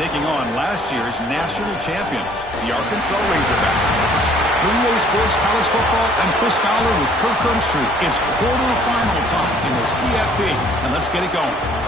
taking on last year's national champions, the Arkansas Razorbacks. For EA Sports College Football, I'm Chris Fowler with Kirk Herbstreit. It's quarterfinal time in the CFP, and let's get it going.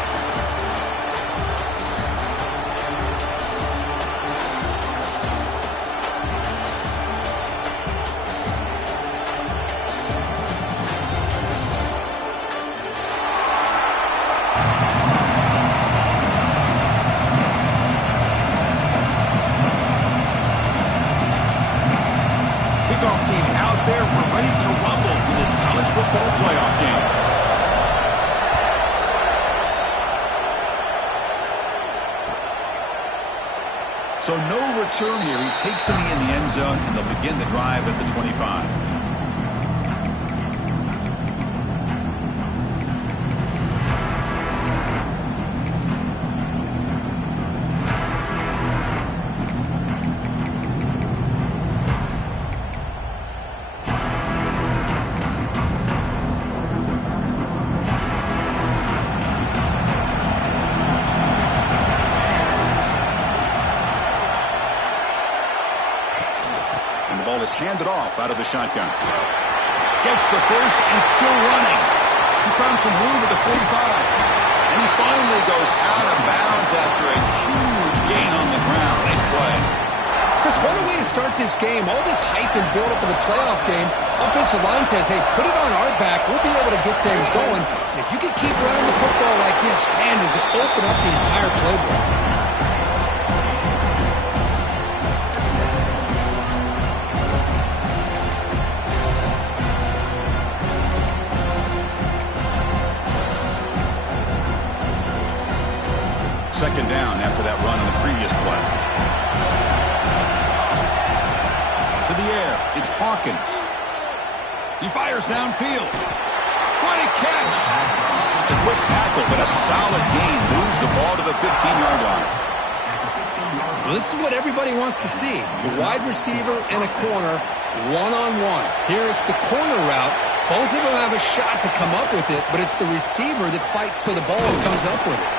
So no return here. He takes it in the end zone, and they'll begin the drive at the 25. Is handed off out of the shotgun. Gets the first and still running. He's found some room at the 45. And he finally goes out of bounds after a huge gain on the ground. Nice play. Chris, what a way to start this game. All this hype and build up for the playoff game. Offensive line says, hey, put it on our back. We'll be able to get things going. And if you can keep running the football like this, man, does it open up the entire playbook. Second down after that run on the previous play. To the air, it's Hawkins. He fires downfield. What a catch! It's a quick tackle, but a solid gain moves the ball to the 15-yard line. Well, this is what everybody wants to see. A wide receiver and a corner, one-on-one. Here it's the corner route. Both of them have a shot to come up with it, but it's the receiver that fights for the ball and comes up with it.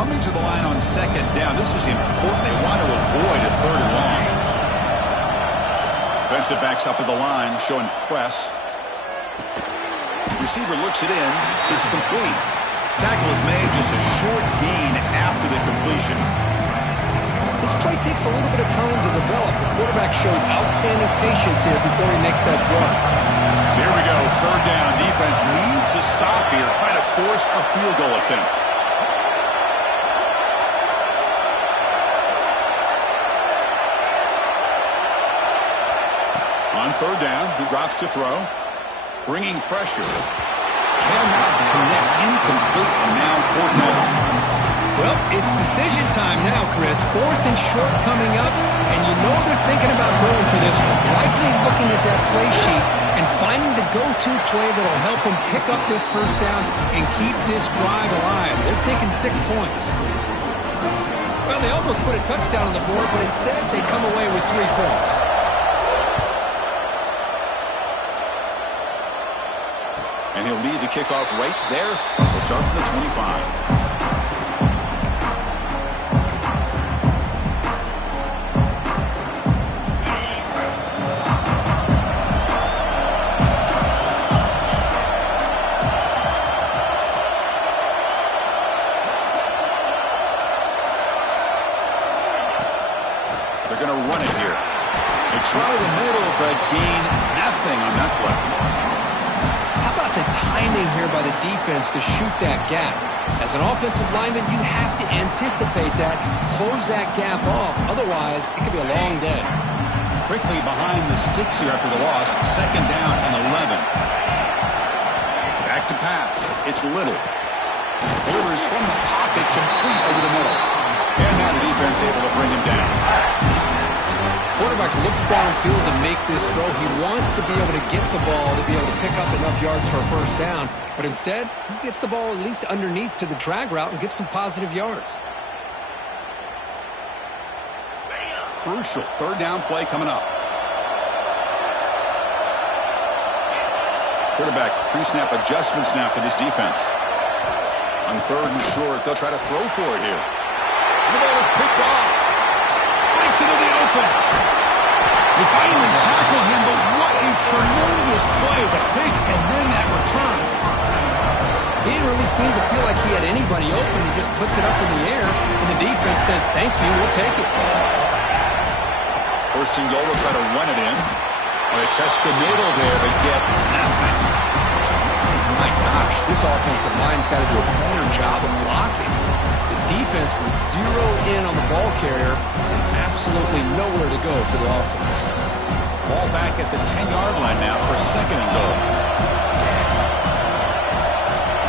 Coming to the line on second down. This is important. They want to avoid a third and long. Defensive backs up at the line, showing press. Receiver looks it in. It's complete. Tackle is made, just a short gain after the completion. This play takes a little bit of time to develop. The quarterback shows outstanding patience here before he makes that throw. So here we go, third down. Defense needs a stop here, trying to force a field goal attempt. On third down, he drops to throw. Bringing pressure. Cannot connect. Incomplete, and now fourth down. Well, it's decision time now, Chris. Fourth and short coming up, and you know they're thinking about going for this one. Likely looking at that play sheet and finding the go-to play that'll help them pick up this first down and keep this drive alive. They're thinking 6 points. Well, Well, they almost put a touchdown on the board, but instead they come away with 3 points. And he'll lead the kickoff right there. He'll start from the 25. They're going to run it here. They try the middle, but gain nothing on that play. How about the timing here by the defense to shoot that gap? As an offensive lineman, you have to anticipate that, close that gap off. Otherwise, it could be a long day. Quickly behind the sticks here after the loss. 2nd down and 11. Back to pass. It's Little. Delivers from the pocket, complete over the middle. And now the defense able to bring him down. Quarterback looks downfield to make this throw. He wants to be able to get the ball to be able to pick up enough yards for a 1st down. But instead, he gets the ball at least underneath to the drag route and gets some positive yards. Crucial 3rd down play coming up. Quarterback pre-snap adjustments now for this defense. On 3rd and short, they'll try to throw for it here. And the ball is picked off. Breaks into the open. They finally tackle him, but what a tremendous play. The pick and then that return. He didn't really seem to feel like he had anybody open. He just puts it up in the air, and the defense says, thank you, we'll take it. 1st and goal, they'll try to run it in. They test the middle there, but get nothing. My gosh, this offensive line's got to do a better job of blocking. The defense was 0 in on the ball carrier and absolutely nowhere to go for the offense. Ball back at the 10-yard line now for 2nd and goal.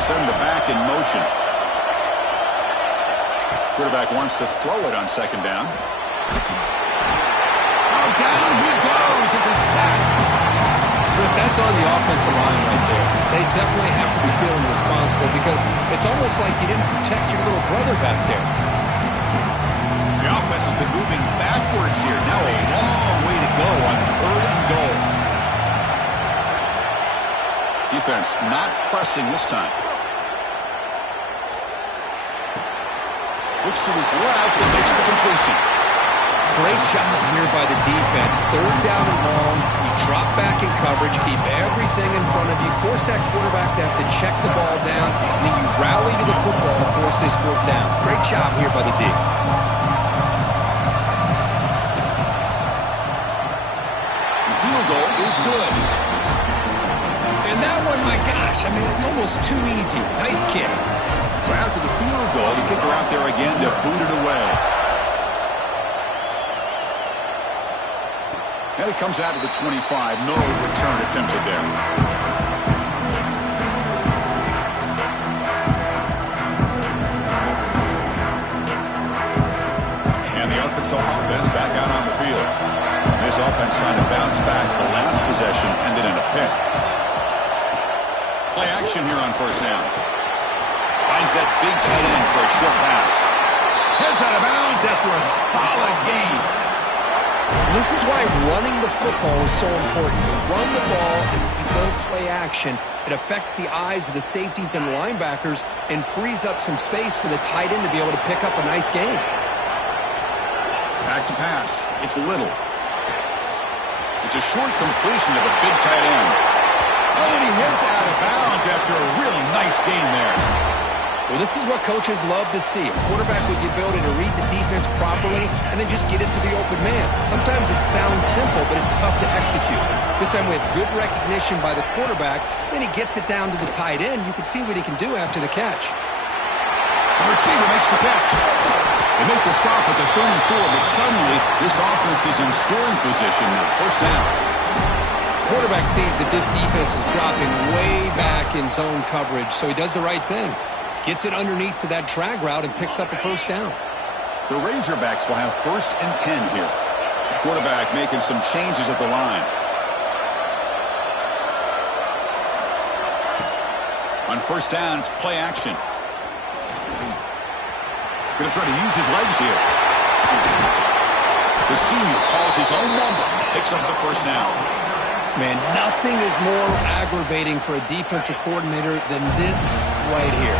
Send the back in motion. Quarterback wants to throw it on 2nd down. Oh, down he goes. It's a sack. Chris, that's on the offensive line right there. They definitely have to be feeling responsible because it's almost like you didn't protect your little brother back there. The offense has been moving backwards here. Now a long way to go on 3rd and goal. Defense not pressing this time. Looks to his left and makes the completion. Great job here by the defense. 3rd down and long. You drop back in coverage, keep everything in front of you, force that quarterback to have to check the ball down, and then you rally to the football to force this 4th down. Great job here by the D. The field goal is good. And that one, my gosh, I mean, it's almost too easy. Nice kick. So after the field goal, the kicker out there again to boot it away. And it comes out to the 25. No return attempted there. And the Arkansas offense back out on the field. This offense trying to bounce back. The last possession ended in a pick. Play action here on 1st down. Finds that big tight end for a short pass. Heads out of bounds after a solid gain. This is why running the football is so important. You run the ball, and if you go play action, it affects the eyes of the safeties and linebackers and frees up some space for the tight end to be able to pick up a nice gain. Back to pass. It's Little. It's a short completion of the big tight end. Oh, and he hits out of bounds after a really nice gain there. Well, this is what coaches love to see. A quarterback with the ability to read the defense properly and then just get it to the open man. Sometimes it sounds simple, but it's tough to execute. This time we have good recognition by the quarterback. Then he gets it down to the tight end. You can see what he can do after the catch. The receiver makes the catch. They make the stop at the 34, but suddenly this offense is in scoring position now. 1st down. Quarterback sees that this defense is dropping way back in zone coverage, so he does the right thing. Gets it underneath to that drag route and picks up a 1st down. The Razorbacks will have 1st and 10 here. The quarterback making some changes at the line. On 1st down, it's play action. Going to try to use his legs here. The senior calls his own number, picks up the first down. Man, nothing is more aggravating for a defensive coordinator than this right here.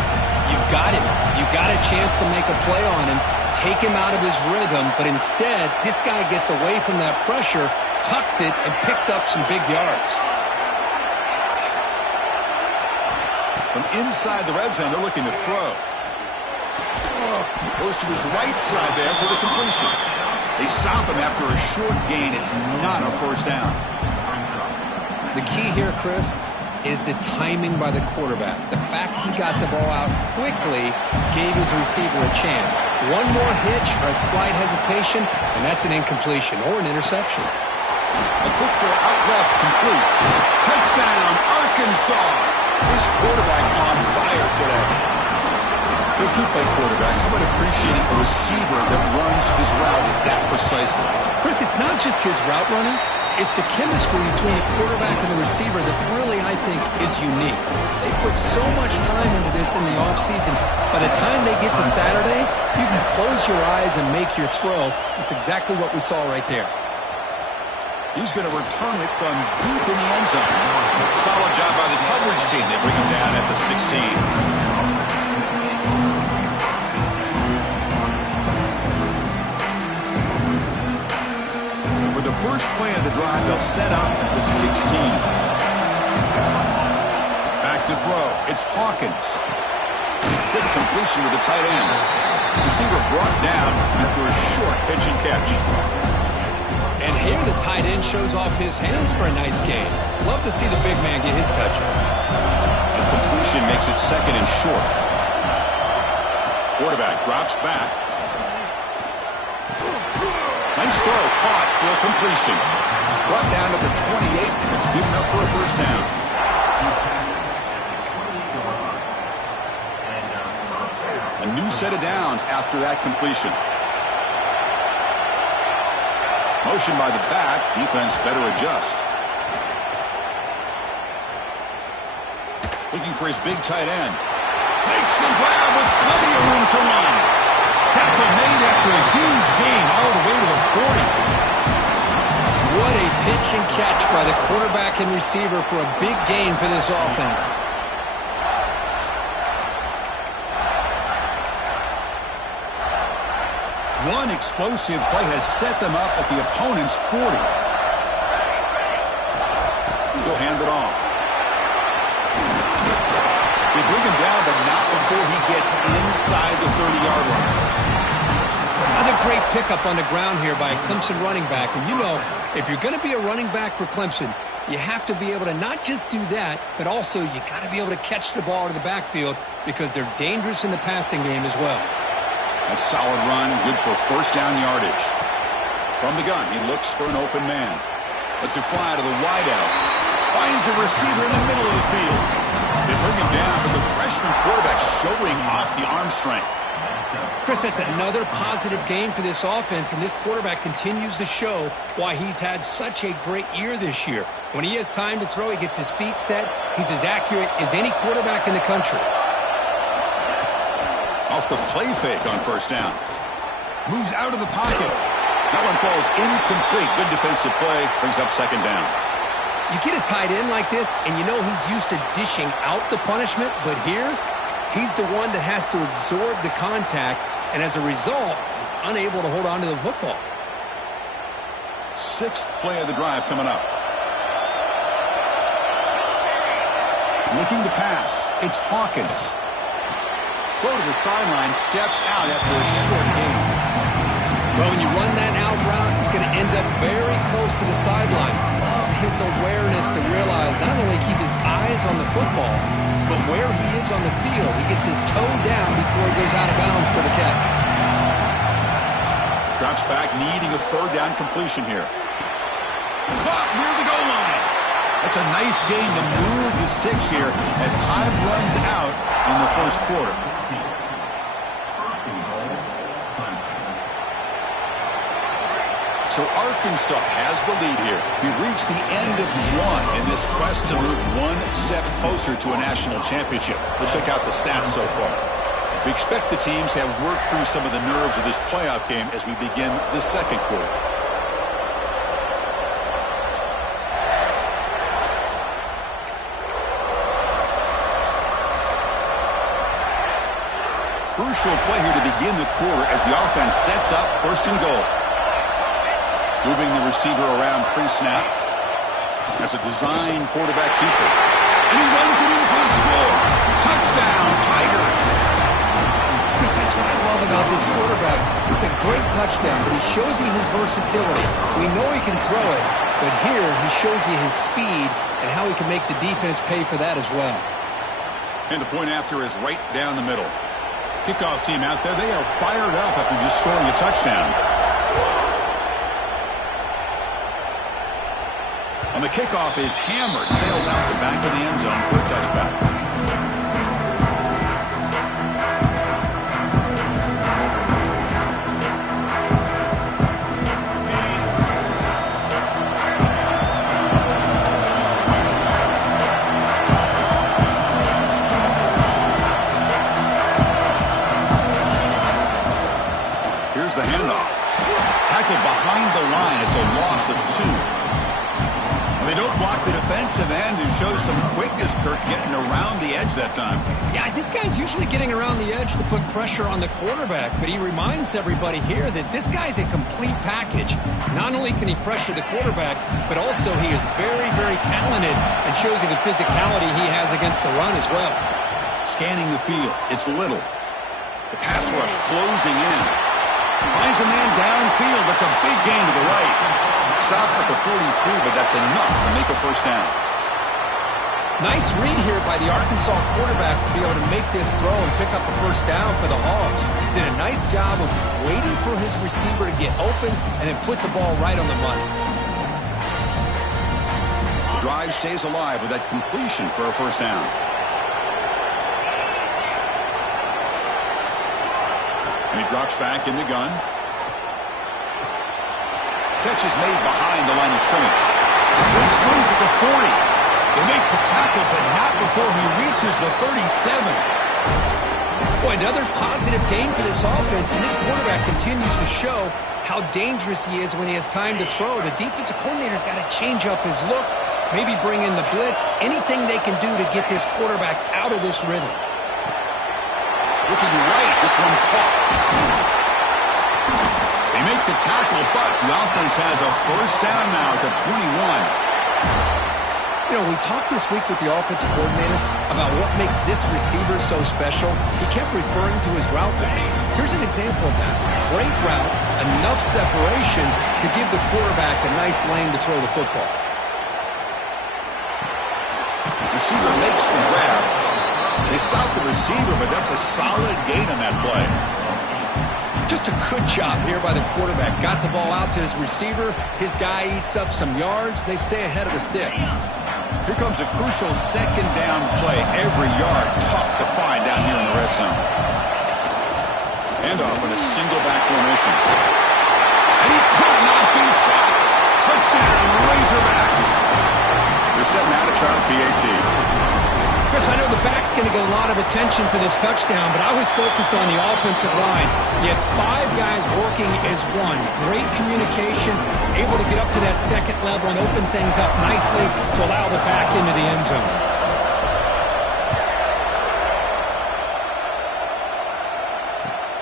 You've got him. You've got a chance to make a play on him, take him out of his rhythm, but instead, this guy gets away from that pressure, tucks it, and picks up some big yards. From inside the red zone, they're looking to throw. Goes to his right side there for the completion. They stop him after a short gain. It's not a first down. The key here, Chris, is the timing by the quarterback. The fact he got the ball out quickly gave his receiver a chance. One more hitch or a slight hesitation, and that's an incompletion or an interception. A quick throw out left, complete. Touchdown, Arkansas. This quarterback on fire today. For a two-play quarterback, how about appreciating a receiver that runs his routes that precisely? Chris, it's not just his route running. It's the chemistry between the quarterback and the receiver that really, I think, is unique. They put so much time into this in the offseason. By the time they get to Saturdays, you can close your eyes and make your throw. It's exactly what we saw right there. He's going to return it from deep in the end zone. Solid job by the coverage team. They bring him down at the 16. First play of the drive, they'll set up at the 16. Back to throw. It's Hawkins. Good completion with the tight end. Receiver brought down after a short pitch and catch. And here the tight end shows off his hands for a nice gain. Love to see the big man get his touches. The completion makes it second and short. Quarterback drops back. Nice throw, caught for a completion. Brought down to the 28, and it's good enough for a first down. A new set of downs after that completion. Motion by the back. Defense better adjust. Looking for his big tight end. Makes the grab with plenty of room to run. Tackle made after a huge gain all the way to the 40. What a pitch and catch by the quarterback and receiver for a big gain for this offense. One explosive play has set them up at the opponent's 40. He'll hand it off. They bring him down, but not before he gets inside the 30-yard line. Another great pickup on the ground here by a Clemson running back. And you know, if you're going to be a running back for Clemson, you have to be able to not just do that, but also you got to be able to catch the ball to the backfield because they're dangerous in the passing game as well. A solid run, good for first down yardage. From the gun, he looks for an open man. Lets it fly to the wideout. Finds a receiver in the middle of the field. They bring him down, but the freshman quarterback showing off the arm strength. Chris, that's another positive game for this offense, and this quarterback continues to show why he's had such a great year this year. When he has time to throw, he gets his feet set. He's as accurate as any quarterback in the country. Off the play fake on first down. Moves out of the pocket. That one falls incomplete. Good defensive play. Brings up second down. You get a tight end like this, and you know he's used to dishing out the punishment, but here, he's the one that has to absorb the contact, and as a result, he's unable to hold on to the football. Sixth play of the drive coming up. Looking to pass. It's Hawkins. Throw to the sideline, steps out after a short gain. Well, when you run that out route, it's going to end up very close to the sideline. Love his awareness to realize not only keep his eyes on the football, but where he is on the field. He gets his toe down before he goes out of bounds for the catch. Drops back, needing a third down completion here. Caught near the goal line. That's a nice gain to move the sticks here as time runs out in the first quarter. So Arkansas has the lead here. We've reached the end of one in this quest to move one step closer to a national championship. Let's check out the stats so far. We expect the teams to have worked through some of the nerves of this playoff game as we begin the second quarter. Crucial play here to begin the quarter as the offense sets up first and goal. Moving the receiver around pre-snap. As a design quarterback keeper. And he runs it in for the score. Touchdown, Tigers. Chris, that's what I love about this quarterback. It's a great touchdown, but he shows you his versatility. We know he can throw it, but here he shows you his speed and how he can make the defense pay for that as well. And the point after is right down the middle. Kickoff team out there, they are fired up after just scoring a touchdown. On the kickoff is hammered, sails out the back of the end zone for a touchback. Here's the handoff. Tackled behind the line. It's a loss of 2. They don't block the defensive end who shows some quickness, Kirk, getting around the edge that time. Yeah, this guy's usually getting around the edge to put pressure on the quarterback, but he reminds everybody here that this guy's a complete package. Not only can he pressure the quarterback, but also he is very, very talented and shows you the physicality he has against the run as well. Scanning the field, it's Little. The pass rush closing in. Finds a man downfield. That's a big gain to the right. Stop at the 43, but that's enough to make a first down. Nice read here by the Arkansas quarterback to be able to make this throw and pick up a first down for the Hogs. Did a nice job of waiting for his receiver to get open and then put the ball right on the money. The drive stays alive with that completion for a first down. And he drops back in the gun. Catch is made behind the line of scrimmage. He swings at the 40. They make the tackle, but not before he reaches the 37. Boy, another positive game for this offense, and this quarterback continues to show how dangerous he is when he has time to throw. The defensive coordinator's got to change up his looks, maybe bring in the blitz, anything they can do to get this quarterback out of this rhythm. Looking right, this one caught. They make the tackle, but the offense has a first down now at the 21. You know, we talked this week with the offensive coordinator about what makes this receiver so special. He kept referring to his route running. Here's an example of that. Great route, enough separation to give the quarterback a nice lane to throw the football. Receiver makes the grab. They stop the receiver, but that's a solid gain on that play. Just a good job here by the quarterback. Got the ball out to his receiver. His guy eats up some yards. They stay ahead of the sticks. Here comes a crucial second down play. Every yard tough to find down here in the red zone. Handoff in a single back formation. And he could not be stopped. Touchdown, Razorbacks. They're setting out to try the PAT. Chris, I know the back's going to get a lot of attention for this touchdown, but I was focused on the offensive line. You had 5 guys working as one. Great communication, able to get up to that second level and open things up nicely to allow the back into the end zone.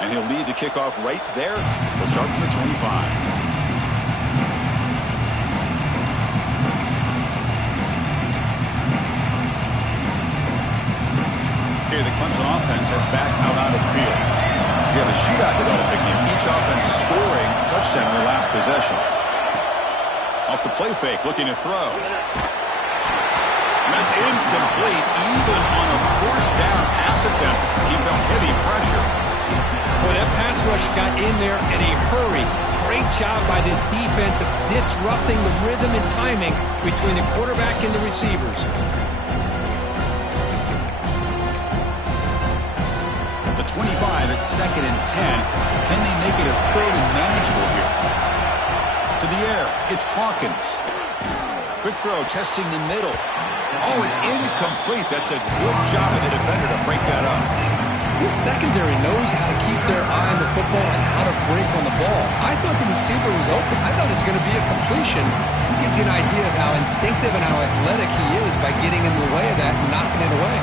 And he'll lead the kickoff right there. We'll start from the 25. Okay, the Clemson offense heads back out onto the field. We have a shootout developing here. Each offense scoring a touchdown in their last possession. Off the play fake, looking to throw. And that's incomplete, even on a first down pass attempt. He felt heavy pressure. Boy, that pass rush got in there in a hurry. Great job by this defense of disrupting the rhythm and timing between the quarterback and the receivers. At the 25, it's 2nd and 10. Can they make it a 3rd and manageable here? To the air, it's Hawkins. Quick throw, testing the middle. Oh, it's incomplete. That's a good job of the defender to break that up. This secondary knows how to keep their eye on the football and how to break on the ball. I thought the receiver was open. I thought it was going to be a completion. It gives you an idea of how instinctive and how athletic he is by getting in the way of that and knocking it away.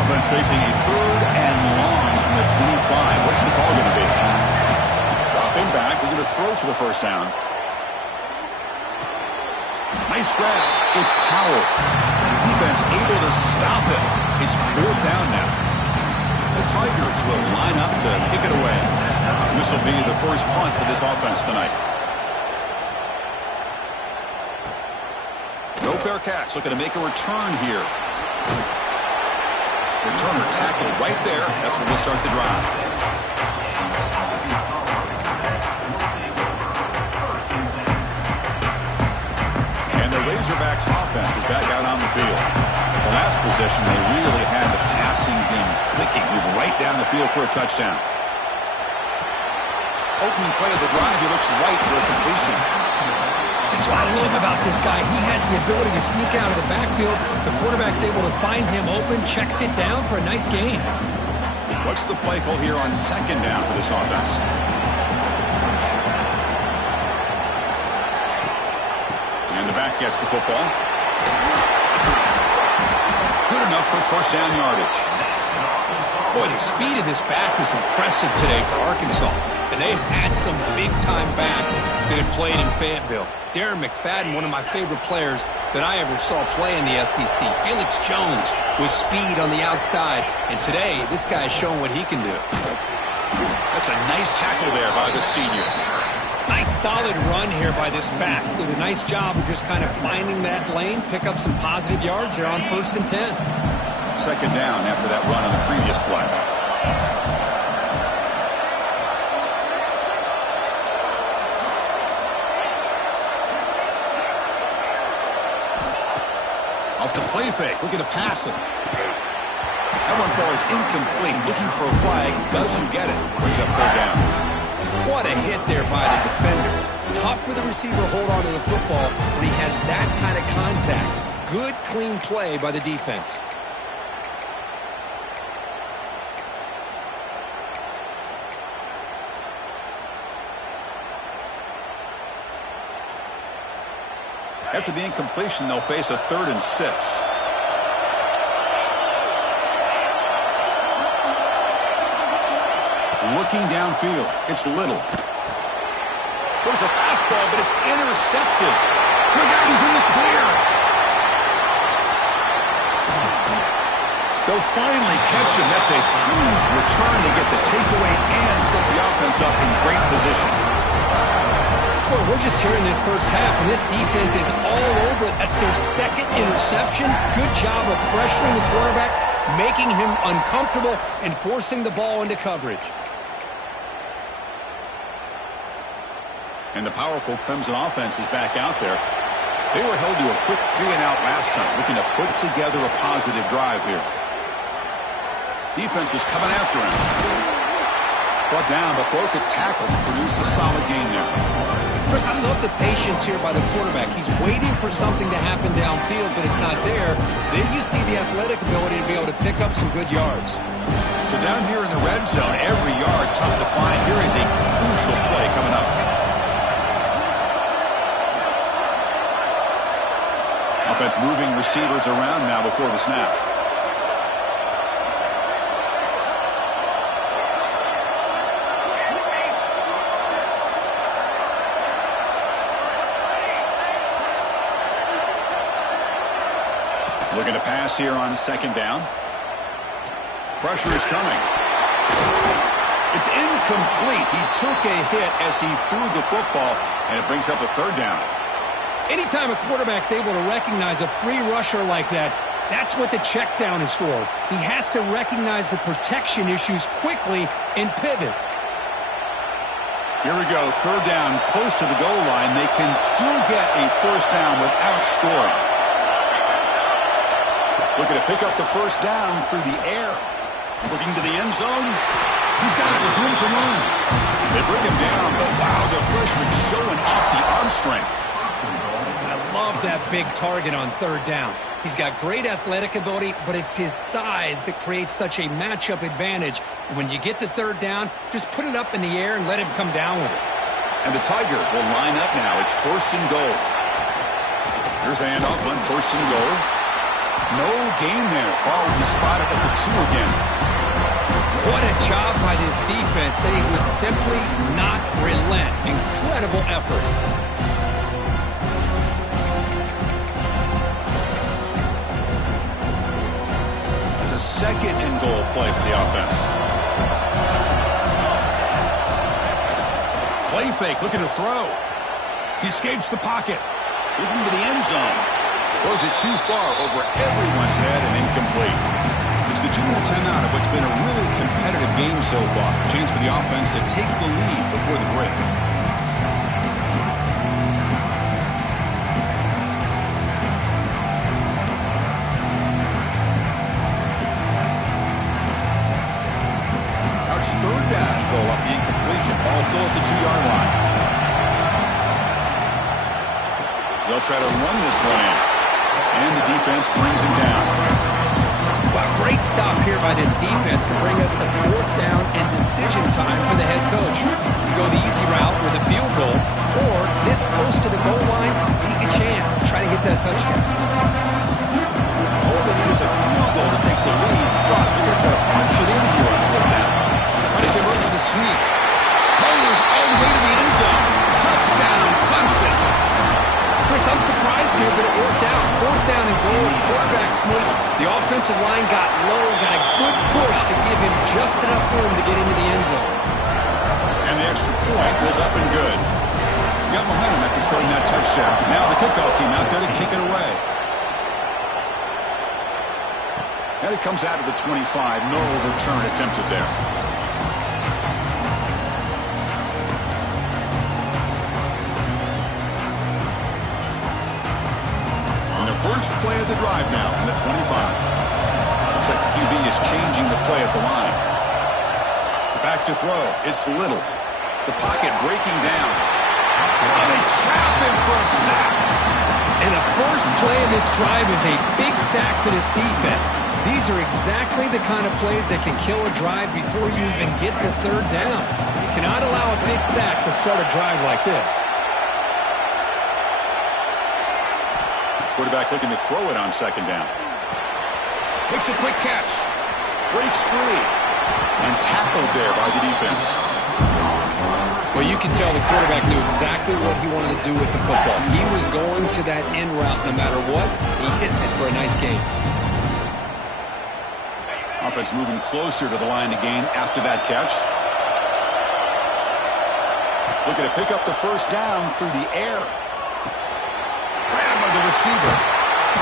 Offense facing a 3rd and long on the 25. What's the call going to be? Dropping back. They're going to throw for the first down. Nice grab. It's Powell. Defense able to stop it. It's 4th down now. The Tigers will line up to kick it away. This will be the first punt for this offense tonight. No fair catch. Looking to make a return here. Returner tackle right there. That's where we'll start the drive. And the Razorbacks offense is back out on the field. The last possession, they really had the passing game clicking. Move right down the field for a touchdown. Opening play of the drive, he looks right for a completion. That's what I love about this guy. He has the ability to sneak out of the backfield. The quarterback's able to find him open, checks it down for a nice gain. What's the play call here on 2nd down for this offense? And the back gets the football. Good enough for first down yardage. Boy, the speed of this back is impressive today for Arkansas. And they've had some big-time backs that have played in Fayetteville. Darren McFadden, one of my favorite players that I ever saw play in the SEC. Felix Jones with speed on the outside. And today, this guy is showing what he can do. That's a nice tackle there by the senior. Nice solid run here by this back. Did a nice job of just kind of finding that lane, pick up some positive yards there on 1st and 10. 2nd down after that run on the previous play. Off the play fake, looking to pass it. That one falls incomplete, looking for a flag, doesn't get it. Brings up 3rd down. What a hit there by the defender. Tough for the receiver to hold on to the football when he has that kind of contact. Good, clean play by the defense. After the incompletion, they'll face a 3rd and 6. Looking downfield, it's Little. There's a fastball, but it's intercepted. Look out, he's in the clear. They'll finally catch him. That's a huge return to get the takeaway and set the offense up in great position. Boy, we're just here in this first half, and this defense is all over it. That's their 2nd interception. Good job of pressuring the quarterback, making him uncomfortable, and forcing the ball into coverage. And the powerful Clemson offense is back out there. They were held to a quick 3-and-out last time, looking to put together a positive drive here. Defense is coming after him. Brought down, but broke a tackle to produce a solid gain there. Chris, I love the patience here by the quarterback. He's waiting for something to happen downfield, but it's not there. Then you see the athletic ability to be able to pick up some good yards. So down here in the red zone, every yard tough to find. Here is a crucial play coming up. Offense moving receivers around now before the snap. Looking to pass here on 2nd down. Pressure is coming. It's incomplete. He took a hit as he threw the football, and it brings up a 3rd down. Anytime a quarterback's able to recognize a free rusher like that, that's what the check down is for. He has to recognize the protection issues quickly and pivot. Here we go. 3rd down, close to the goal line. They can still get a first down without scoring. Looking to pick up the first down through the air. Looking to the end zone. He's got it with room to run. They bring him down, but wow, the freshman showing off the arm strength. And I love that big target on third down. He's got great athletic ability, but it's his size that creates such a matchup advantage. When you get to third down, just put it up in the air and let him come down with it. And the Tigers will line up now. It's first and goal. Here's the handoff on first and goal. No gain there. Ball will be spotted at the 2 again. What a job by this defense. They would simply not relent. Incredible effort. It's a second and goal play for the offense. Play fake, looking to throw. He escapes the pocket. Looking to the end zone. Throws it too far over everyone's head and incomplete. It's the 2-minute timeout of what's been a really competitive game so far. A chance for the offense to take the lead before the break. Now it's third down and goal off the incompletion. Ball still at the 2-yard line. They'll try to run this one in. And the defense brings him down. Wow, great stop here by this defense to bring us to fourth down and decision time for the head coach. You go the easy route with a field goal, or this close to the goal line, you take a chance and try to get that touchdown. All they need is a field goal to take the lead, but they're going to try to punch it in here on fourth down. Try to convert to the sneak. Bowlers all the way to the end zone. Touchdown, Clemson. Chris, I'm surprised here, but it worked out. Fourth down and goal, quarterback sneak. The offensive line got low, got a good push to give him just enough room to get into the end zone. And the extra point was up and good. Got momentum after scoring that touchdown. Now the kickoff team out there to kick it away. And it comes out of the 25. No return attempted there. First play of the drive now from the 25. Looks like the QB is changing the play at the line. Back to throw. It's Little. The pocket breaking down. And they trap him for a sack. And the first play of this drive is a big sack for this defense. These are exactly the kind of plays that can kill a drive before you even get the third down. You cannot allow a big sack to start a drive like this. Quarterback looking to throw it on second down. Makes a quick catch. Breaks free. And tackled there by the defense. Well, you can tell the quarterback knew exactly what he wanted to do with the football. He was going to that end route no matter what. He hits it for a nice gain. Offense moving closer to the line to gain after that catch. Looking to pick up the first down through the air. Grabbed by the receiver.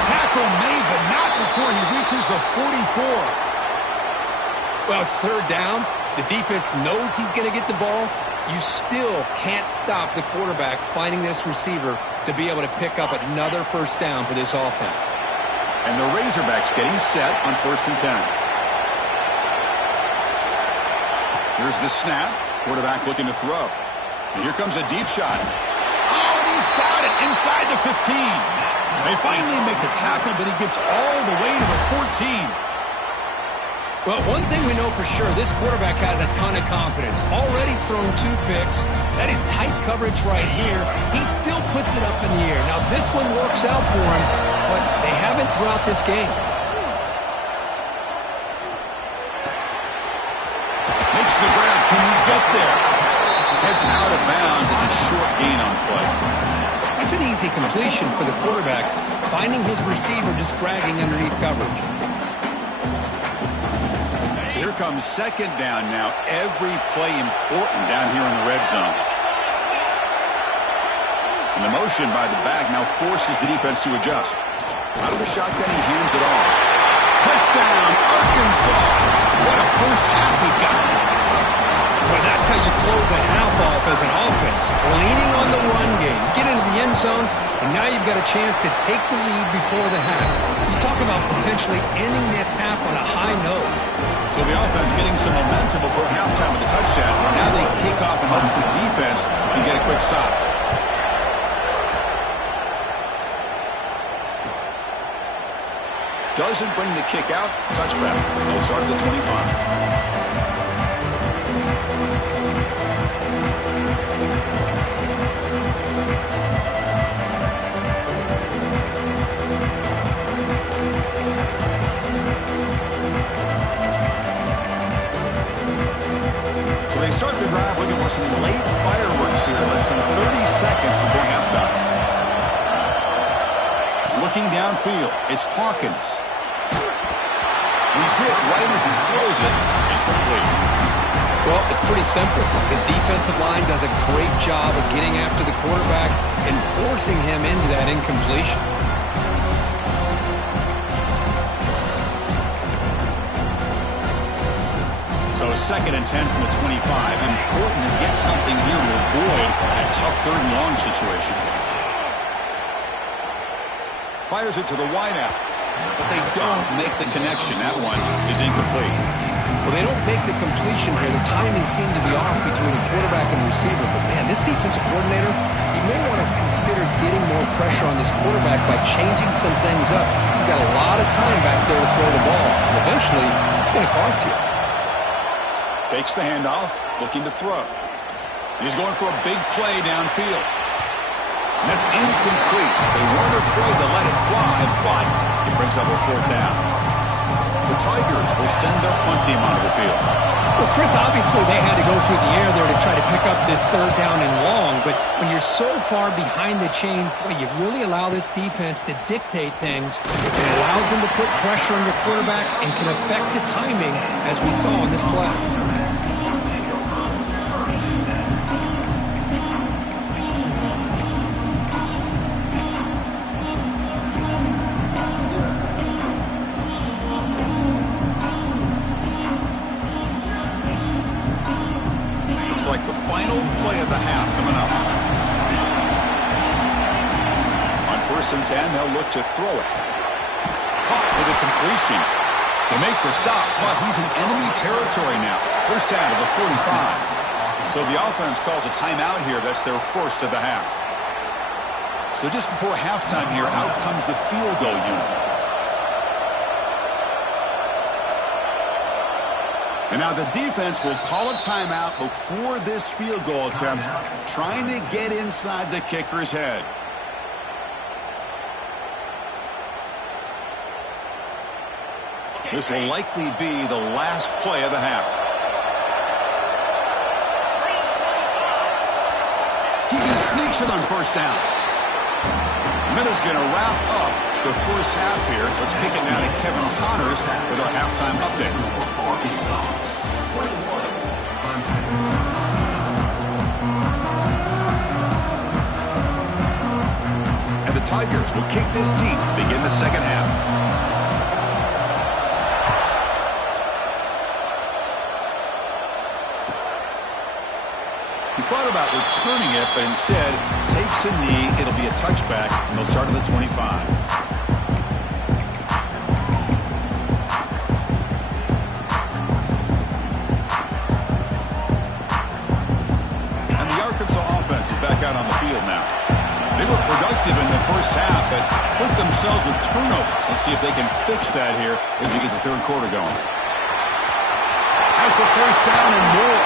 Tackle made, but not before he reaches the 44. Well, it's third down. The defense knows he's going to get the ball. You still can't stop the quarterback finding this receiver to be able to pick up another first down for this offense. And the Razorbacks getting set on first and 10. Here's the snap. Quarterback looking to throw. And here comes a deep shot. Oh, and he's got it inside the 15. They finally make the tackle, but he gets all the way to the 14. Well, one thing we know for sure, this quarterback has a ton of confidence. Already he's thrown 2 picks. That is tight coverage right here. He still puts it up in the air. Now, this one works out for him, but they haven't throughout this game. Makes the grab. Can he get there? Heads out of bounds with a short gain on play. That's an easy completion for the quarterback, finding his receiver just dragging underneath coverage. So here comes second down now. Every play important down here in the red zone. And the motion by the back now forces the defense to adjust. Out of the shotgun, he hands it off. Touchdown, Arkansas. What a first half he got. Well, that's how you close a half off as an offense. Leaning on the run game. Get into the end zone, and now you've got a chance to take the lead before the half. You talk about potentially ending this half on a high note. So the offense getting some momentum before halftime with a touchdown. Now they kick off and hopes the defense can get a quick stop. Doesn't bring the kick out. Touchback. They'll start at the 25. So they start the drive looking for some late fireworks here, less than 30 seconds before halftime. Looking downfield, it's Hawkins. He's hit right as he throws it. Incomplete. Well, it's pretty simple. The defensive line does a great job of getting after the quarterback and forcing him into that incompletion. So 2nd and 10 from the 25. Important to get something here to avoid a tough 3rd and long situation. Fires it to the wideout, but they don't make the connection. That one is incomplete. Well, they don't make the completion here. The timing seemed to be off between the quarterback and the receiver. But, man, this defensive coordinator, he may want to consider getting more pressure on this quarterback by changing some things up. You've got a lot of time back there to throw the ball. And eventually, it's going to cost you. Fakes the handoff, looking to throw. He's going for a big play downfield. And that's incomplete. They weren't afraid to let it fly, but it brings up a 4th down. The Tigers will send their punt team onto the field. Well, Chris, obviously they had to go through the air there to try to pick up this 3rd down and long, but when you're so far behind the chains, boy, you really allow this defense to dictate things. It allows them to put pressure on your quarterback and can affect the timing, as we saw in this play. Like the final play of the half coming up. On 1st and 10, they'll look to throw it. Caught for the completion. They make the stop, but he's in enemy territory now. 1st down to the 45. So the offense calls a timeout here. That's their 1st of the half. So just before halftime here, out comes the field goal unit. And now the defense will call a timeout before this field goal attempt, trying to get inside the kicker's head. This will likely be the last play of the half. He sneaks it on 1st down. Miller's going to wrap up the 1st half here. Let's kick it now to Kevin Connors with our halftime update. And the Tigers will kick this deep to begin the 2nd half. He thought about returning it, but instead takes a knee. It'll be a touchback, and they'll start at the 25. Back out on the field now. They were productive in the 1st half, but hurt themselves with turnovers. Let's see if they can fix that here as we get the 3rd quarter going. Has the 1st down and more.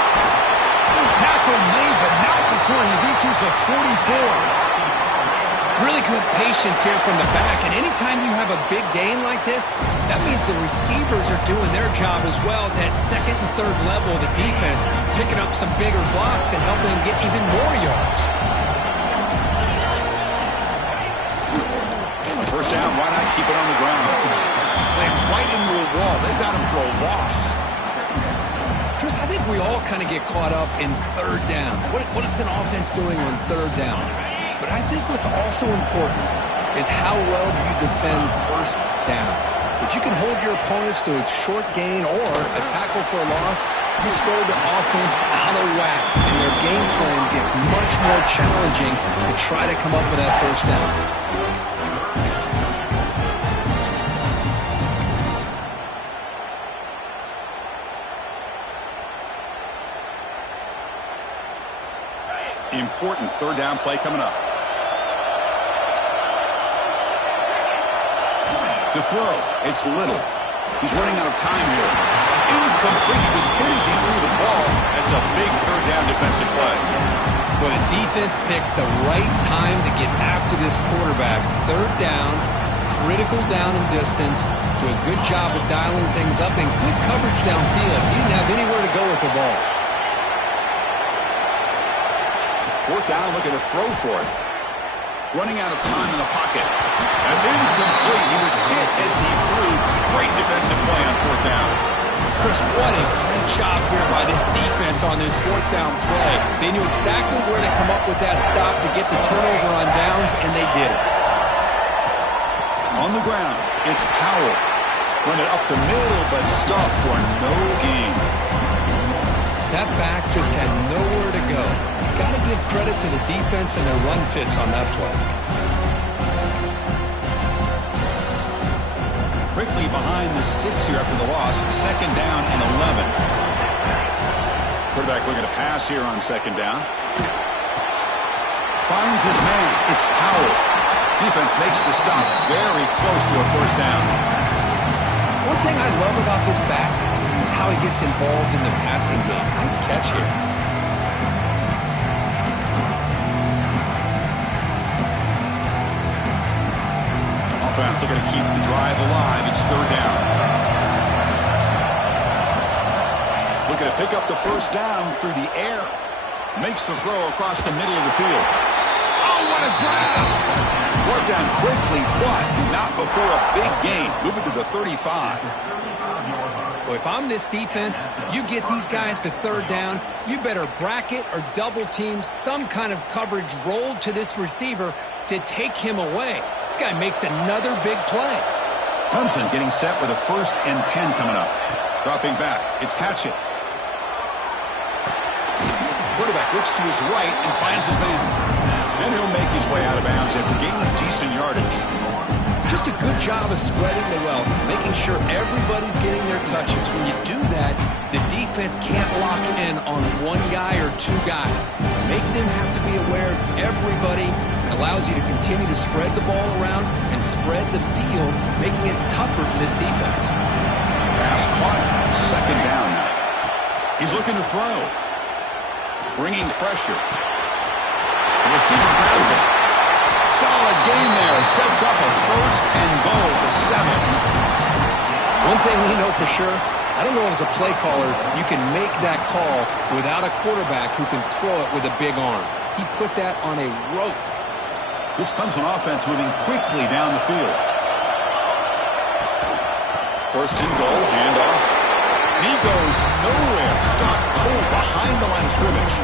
Tackle made, but not before he reaches the 44. Really good patience here from the back, and anytime you have a big gain like this, that means the receivers are doing their job as well at that 2nd and 3rd level of the defense, picking up some bigger blocks and helping them get even more yards. On 1st down, why not keep it on the ground? Slams right into a wall. They've got him for a loss. Chris, I think we all kind of get caught up in 3rd down. What is an offense doing on 3rd down? But I think what's also important is how well you defend 1st down. If you can hold your opponents to a short gain or a tackle for a loss, you throw the offense out of whack, and their game plan gets much more challenging to try to come up with that 1st down. Important 3rd down play coming up. To throw, it's Little. He's running out of time here. Incomplete. He was hit as he threw the ball. That's a big third down defensive play. Well, the defense picks the right time to get after this quarterback. Third down, critical down and distance. Do a good job of dialing things up and good coverage downfield. He didn't have anywhere to go with the ball. Fourth down, looking to throw for it. Running out of time in the pocket. That's incomplete. He was hit as he threw. Great defensive play on fourth down. Chris, what a great job here by this defense on this fourth down play. They knew exactly where to come up with that stop to get the turnover on downs, and they did it. On the ground, it's Powell. Run it up the middle, but stuffed for no gain. That back just had nowhere to go. Got to give credit to the defense and their run fits on that play. Quickly behind the sticks here after the loss. Second down and 11. Quarterback looking to pass here on second down. Finds his man. It's Powell. Defense makes the stop very close to a first down. One thing I love about this back is how he gets involved in the passing game. Nice catch here. Offense looking to keep the drive alive. It's third down. Looking to pick up the first down through the air. Makes the throw across the middle of the field. Oh, what a grab! Brought down quickly, but not before a big gain. Moving to the 35. Well, if I'm this defense, you get these guys to third down, you better bracket or double team some kind of coverage rolled to this receiver to take him away. This guy makes another big play. Clemson getting set with a 1st and 10 coming up. Dropping back, it's Hatchett. Quarterback looks to his right and finds his man. And he'll make his way out of bounds after gaining decent yardage. Just a good job of spreading the wealth, making sure everybody's getting their touches. When you do that, the defense can't lock in on one guy or two guys. Make them have to be aware of everybody. It allows you to continue to spread the ball around and spread the field, making it tougher for this defense. Pass caught. Second down now. He's looking to throw. Bringing pressure. The receiver grabs it. Solid gain there. Sets up a 1st and goal to 7. One thing we know for sure, I don't know as a play caller, you can make that call without a quarterback who can throw it with a big arm. He put that on a rope. This Clemson offense moving quickly down the field. 1st and goal, handoff. And he goes nowhere. Stopped cold behind the line of scrimmage.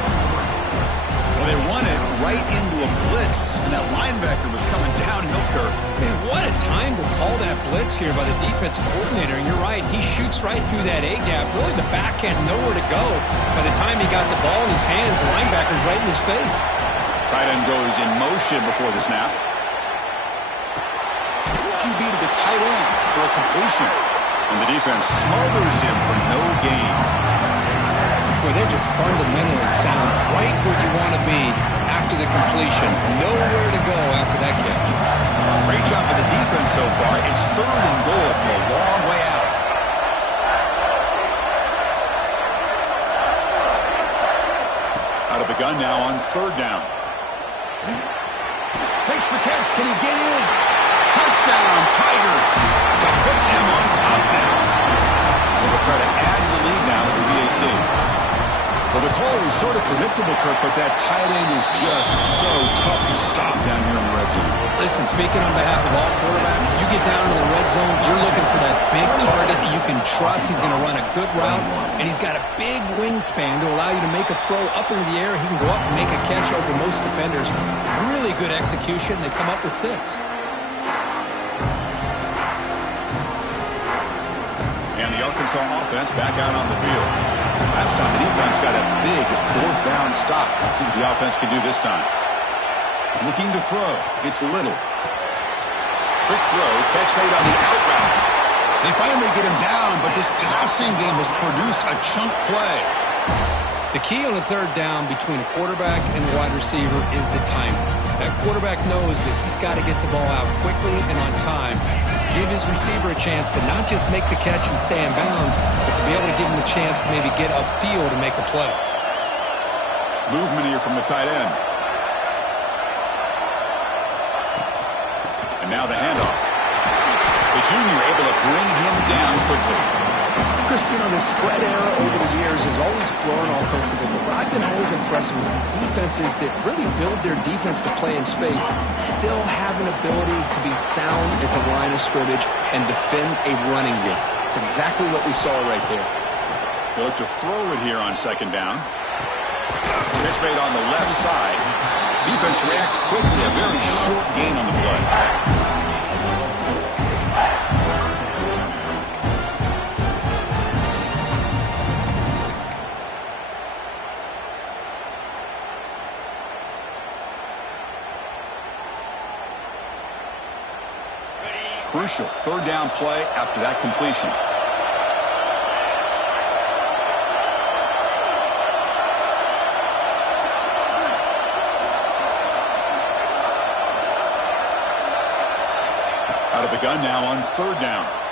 Well, they run it right into a blitz, and that linebacker was coming downhill, Kirk. Man, what a time to call that blitz here by the defensive coordinator. And you're right, he shoots right through that A-gap. Really, the back had nowhere to go. By the time he got the ball in his hands, the linebacker's right in his face. Tight end goes in motion before the snap. QB to the tight end for a completion. And the defense smothers him for no gain. Boy, they're just fundamentally sound right where you want to be after the completion. Nowhere to go after that catch. Great job by the defense so far. It's 3rd and goal from a long way out. Out of the gun now on 3rd down. Makes the catch. Can he get in? Touchdown, Tigers. To put them on top now. They'll try to add to the lead now with the VAT. Well, the call was sort of predictable, Kirk, but that tight end is just so tough to stop down here in the red zone. Listen, speaking on behalf of all quarterbacks, you get down into the red zone, you're looking for that big target that you can trust. He's going to run a good route, and he's got a big wingspan to allow you to make a throw up into the air. He can go up and make a catch over most defenders. Really good execution. They come up with 6. And the Arkansas offense back out on the field. Last time the defense got a big 4th down stop. Let's see what the offense can do this time. Looking to throw. It's Little. Quick throw. Catch made on the out route. They finally get him down, but this passing game has produced a chunk play. The key on the 3rd down between a quarterback and a wide receiver is the timing. That quarterback knows that he's got to get the ball out quickly and on time. give his receiver a chance to not just make the catch and stay in bounds, but to be able to give him a chance to maybe get upfield and make a play. Movement here from the tight end. And now the handoff. The junior able to bring him down quickly. Chris, this spread era over the years has always grown offensively, but I've been always impressed with defenses that really build their defense to play in space, still have an ability to be sound at the line of scrimmage and defend a running game. It's exactly what we saw right there. They look to throw it here on second down. Pitch made on the left side. Defense reacts quickly. A very short gain on the play. Crucial third down play after that completion. Out of the gun now on third down.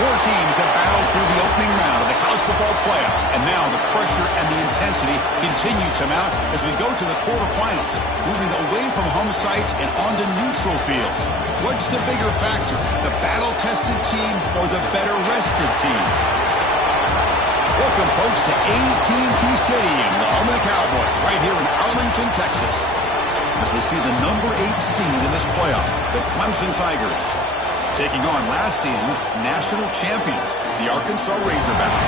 Four teams have battled through the opening round of the college football playoff, and now the pressure and the intensity continue to mount as we go to the quarterfinals, moving away from home sites and onto neutral fields. What's the bigger factor, the battle-tested team or the better-rested team? Welcome, folks, to AT&T Stadium, the home of the Cowboys, right here in Arlington, Texas, as we see the number 8 seed in this playoff, the Clemson Tigers, taking on last season's national champions, the Arkansas Razorbacks.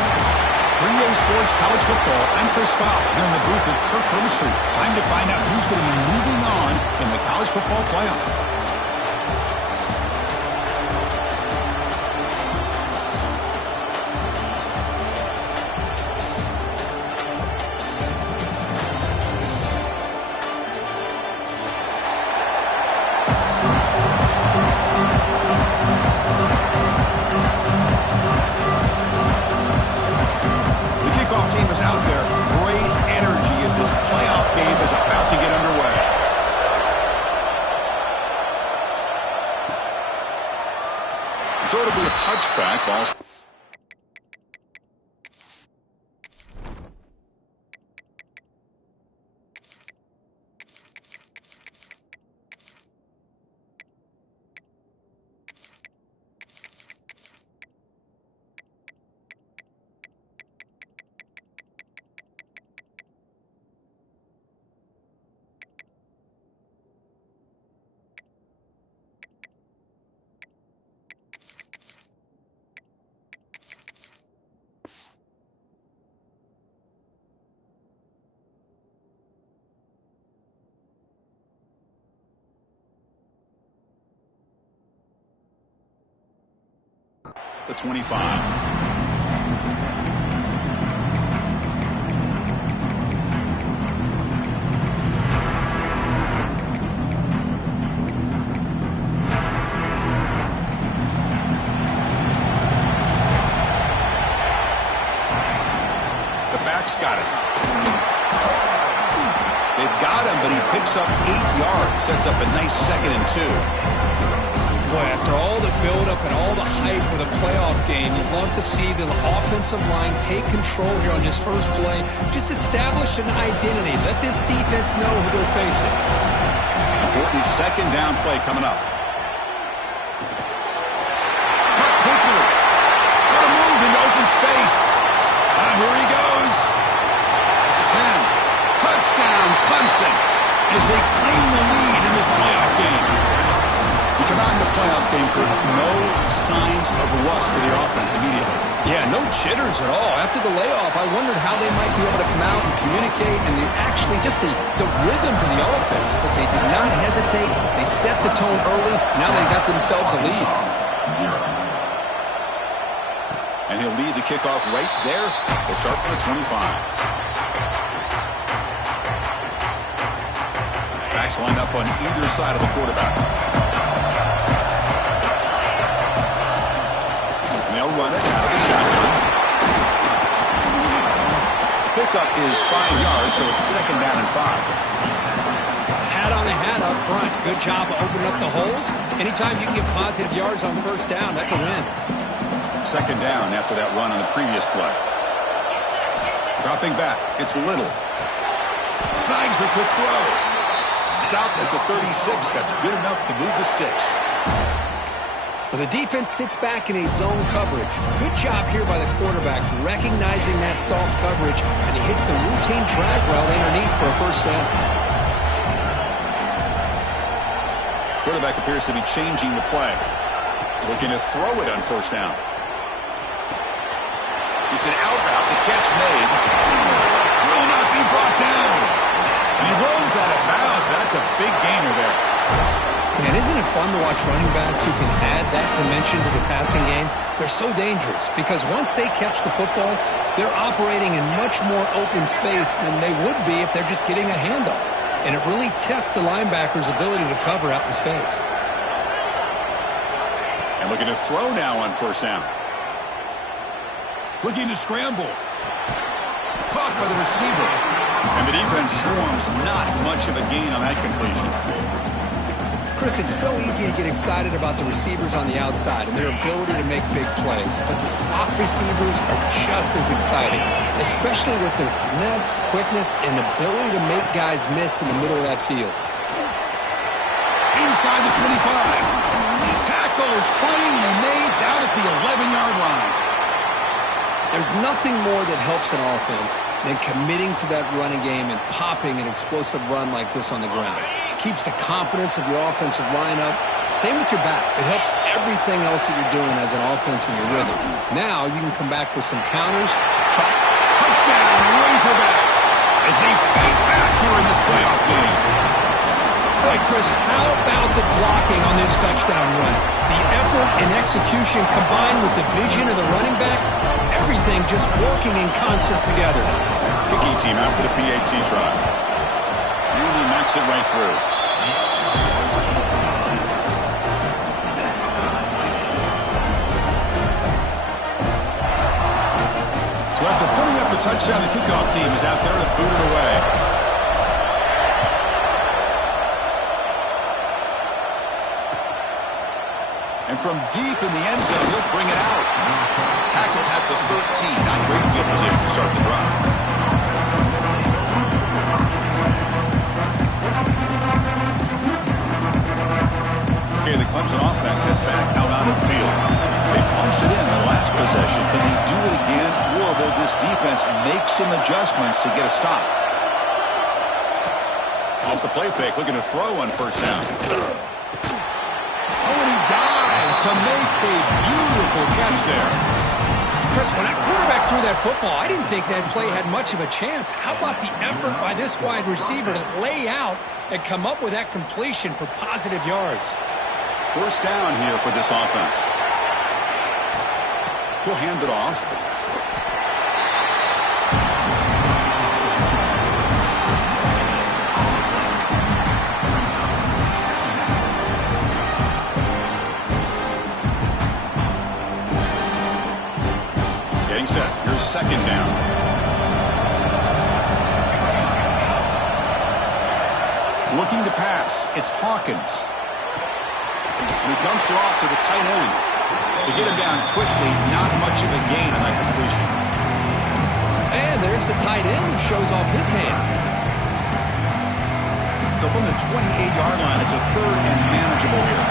3A Sports College Football, I'm Chris Fowler, here in the booth with Kirk Herbstreit. Time to find out who's going to be moving on in the college football playoff. So it'll be a touchback ball. The 25. Got it. They've got him, but he picks up 8 yards. Sets up a nice 2nd and 2. Boy, after all the build-up and all the hype for the playoff game, you'd love to see the offensive line take control here on this first play. Just establish an identity. Let this defense know who they're facing. Important 2nd down play coming up. Cut quickly. What a move into open space. Here he goes. 10. Touchdown, Clemson, as they claim the lead in this playoff game. We come out in the playoff game, Kurt, no signs of rust for the offense immediately. Yeah, no jitters at all. After the layoff, I wondered how they might be able to come out and communicate and actually just the rhythm to the offense. But they did not hesitate. They set the tone early. Now they got themselves a lead. And he'll lead the kickoff right there. They'll start from the 25. Backs lined up on either side of the quarterback. And they'll run it out of the shotgun. Pickup is 5 yards, so it's 2nd down and 5. Hat on a hat up front. Good job of opening up the holes. Anytime you can get positive yards on 1st down, that's a win. 2nd down after that run on the previous play. Dropping back, it's Little. Snags the quick throw. Stopped at the 36. That's good enough to move the sticks. Well, the defense sits back in a zone coverage. Good job here by the quarterback recognizing that soft coverage, and he hits the routine drag route underneath for a 1st down. Quarterback appears to be changing the play. Looking to throw it on 1st down. It's an out route. The catch made. Will not be brought down. And he rolls out of bounds. That's a big gainer there. Man, isn't it fun to watch running backs who can add that dimension to the passing game? They're so dangerous because once they catch the football, they're operating in much more open space than they would be if they're just getting a handoff. And it really tests the linebacker's ability to cover out in space. And looking to throw now on 1st down. Looking to scramble. Caught by the receiver. And the defense storms. Not much of a gain on that completion. Chris, it's so easy to get excited about the receivers on the outside and their ability to make big plays. But the slot receivers are just as exciting, especially with their finesse, quickness, and ability to make guys miss in the middle of that field. Inside the 25. Tackle is finally made down at the 11-yard line. There's nothing more that helps an offense than committing to that running game and popping an explosive run like this on the ground. Keeps the confidence of your offensive lineup. Same with your back. It helps everything else that you're doing as an offense in your rhythm. Now you can come back with some counters. Touchdown, Razorbacks, as they fight back here in this playoff game. Boy, Chris, how about the blocking on this touchdown run? The effort and execution combined with the vision of the running back, everything just working in concert together. Kicking team out for the PAT try. And he knocks it right through. So after putting up a touchdown, the kickoff team is out there to boot it away. And from deep in the end zone, he'll bring it out. Tackle at the 13. Not great field position to start the drive. Okay, the Clemson offense heads back out on the field. They punched it in the last possession. Can they do it again, or will this defense make some adjustments to get a stop? Off the play fake, looking to throw on 1st down. Oh, and he dives to make a beautiful catch there. Chris, when that quarterback threw that football, I didn't think that play had much of a chance. How about the effort by this wide receiver to lay out and come up with that completion for positive yards? 1st down here for this offense. He'll hand it off. Getting set. Here's 2nd down. Looking to pass. It's Hawkins. He dumps it off to the tight end. To get him down quickly, not much of a gain on that completion. And there's the tight end who shows off his hands. So from the 28-yard line, it's a 3rd and manageable here.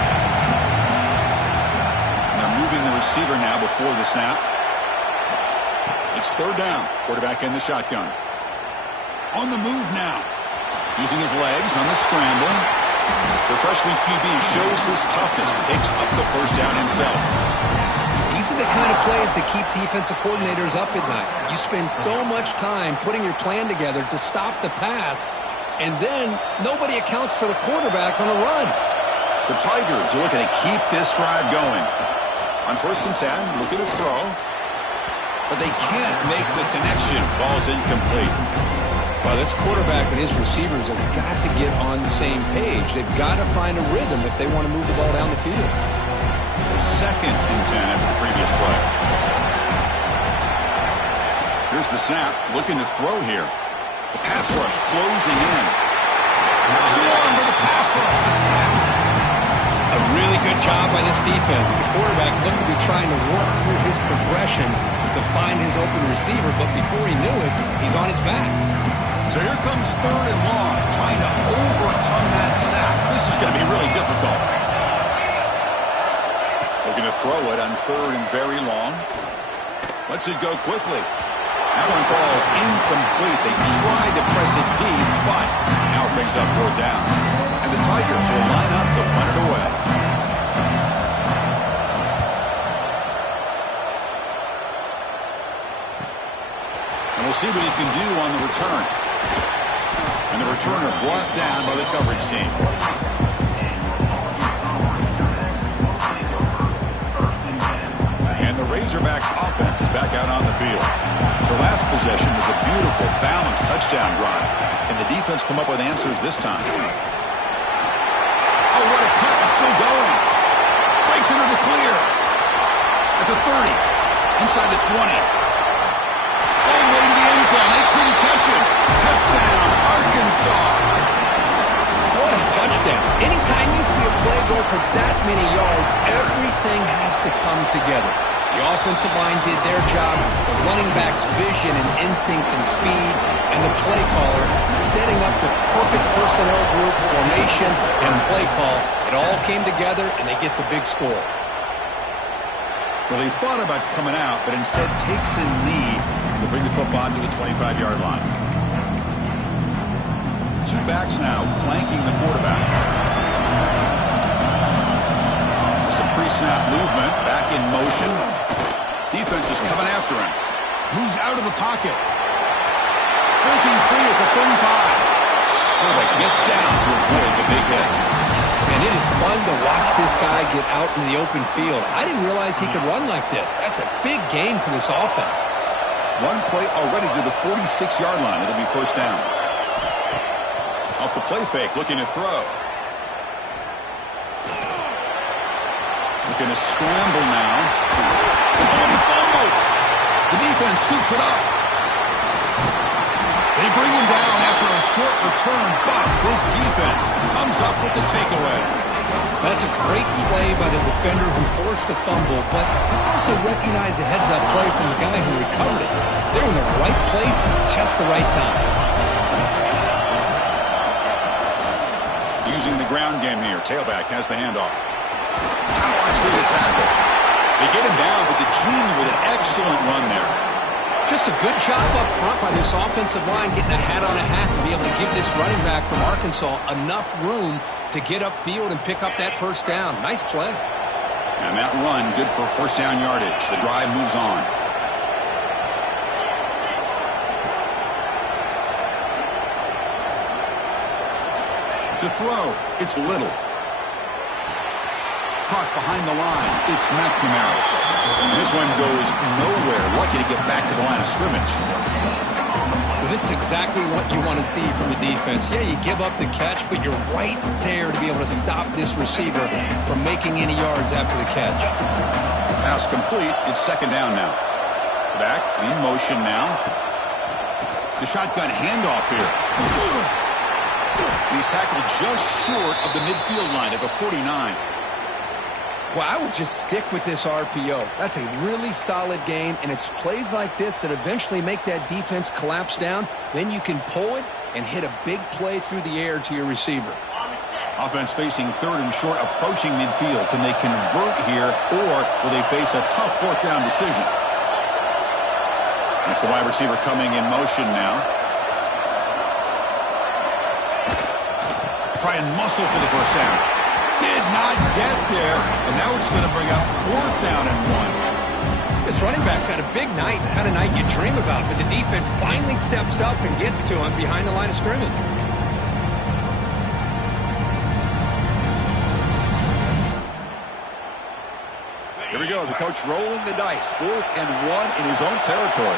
And they're moving the receiver now before the snap. It's 3rd down. Quarterback in the shotgun. On the move now. Using his legs on the scramble. The freshman QB shows his toughness, picks up the first down himself. These are the kind of plays that keep defensive coordinators up at night. You spend so much time putting your plan together to stop the pass, and then nobody accounts for the quarterback on a run. The Tigers are looking to keep this drive going. On 1st and 10, looking to throw, but they can't make the connection. Ball's incomplete. Well, this quarterback and his receivers have got to get on the same page. They've got to find a rhythm if they want to move the ball down the field. 2nd and 10 after the previous play. Here's the snap, looking to throw here. The pass rush closing in. Swarm for the pass rush. A sack. A really good job by this defense. The quarterback looked to be trying to work through his progressions to find his open receiver, but before he knew it, he's on his back. So here comes 3rd and long, trying to overcome that sack. This is going to be really difficult. Looking to throw it on 3rd and very long. Lets it go quickly. That one falls incomplete. They tried to press it deep, but now it brings up 4th down. And the Tigers will line up to punt it away. And we'll see what he can do on the return. And the returner brought down by the coverage team. And the Razorbacks offense is back out on the field. The last possession was a beautiful, balanced touchdown drive. Can the defense come up with answers this time? Oh, what a cut. It's still going. Breaks into the clear. At the 30. Inside the 20. All the way to the end zone. They couldn't catch him. Touchdown, Arkansas. What a touchdown. Anytime you see a play go for that many yards, everything has to come together. The offensive line did their job, the running back's vision and instincts and speed, and the play caller setting up the perfect personnel group, formation, and play call. It all came together, and they get the big score. Well, he thought about coming out, but instead takes a knee to bring the football to the 25-yard line. 2 backs now flanking the quarterback. Some pre-snap movement, back in motion. Defense is coming after him. Moves out of the pocket. Breaking free at the 35. Quarterback gets down to avoid the big hit. And it is fun to watch this guy get out in the open field. I didn't realize he could run like this. That's a big game for this offense. One play already to the 46-yard line. It'll be 1st down. Off the play fake, looking to throw. Looking to scramble now. Oh, he fumbles. The defense scoops it up. They bring him down after a short return, but this defense comes up with the takeaway. That's a great play by the defender who forced the fumble, but let's also recognize the heads-up play from the guy who recovered it. They're in the right place at just the right time. Using the ground game here. Tailback has the handoff. Powers through the tackle. They get him down, but the junior with an excellent run there. Just a good job up front by this offensive line, getting a hat on a hat and be able to give this running back from Arkansas enough room to get upfield and pick up that 1st down. Nice play. And that run, good for 1st down yardage. The drive moves on. To throw, it's Little. Caught behind the line, it's McNamara. And this one goes nowhere. Lucky to get back to the line of scrimmage. Well, this is exactly what you want to see from the defense. Yeah, you give up the catch, but you're right there to be able to stop this receiver from making any yards after the catch. Pass complete. It's 2nd down now. Back in motion now. The shotgun handoff here. He's tackled just short of the midfield line at the 49. Well, I would just stick with this RPO. That's a really solid game, and it's plays like this that eventually make that defense collapse down. Then you can pull it and hit a big play through the air to your receiver. Offense facing 3rd and short, approaching midfield. Can they convert here, or will they face a tough 4th down decision? That's the wide receiver coming in motion now. try and muscle for the first down. Did not get there, and now it's going to bring up 4th down and 1. This running back's had a big night, the kind of night you dream about, but the defense finally steps up and gets to him behind the line of scrimmage. Here we go, the coach rolling the dice. 4th and 1 in his own territory.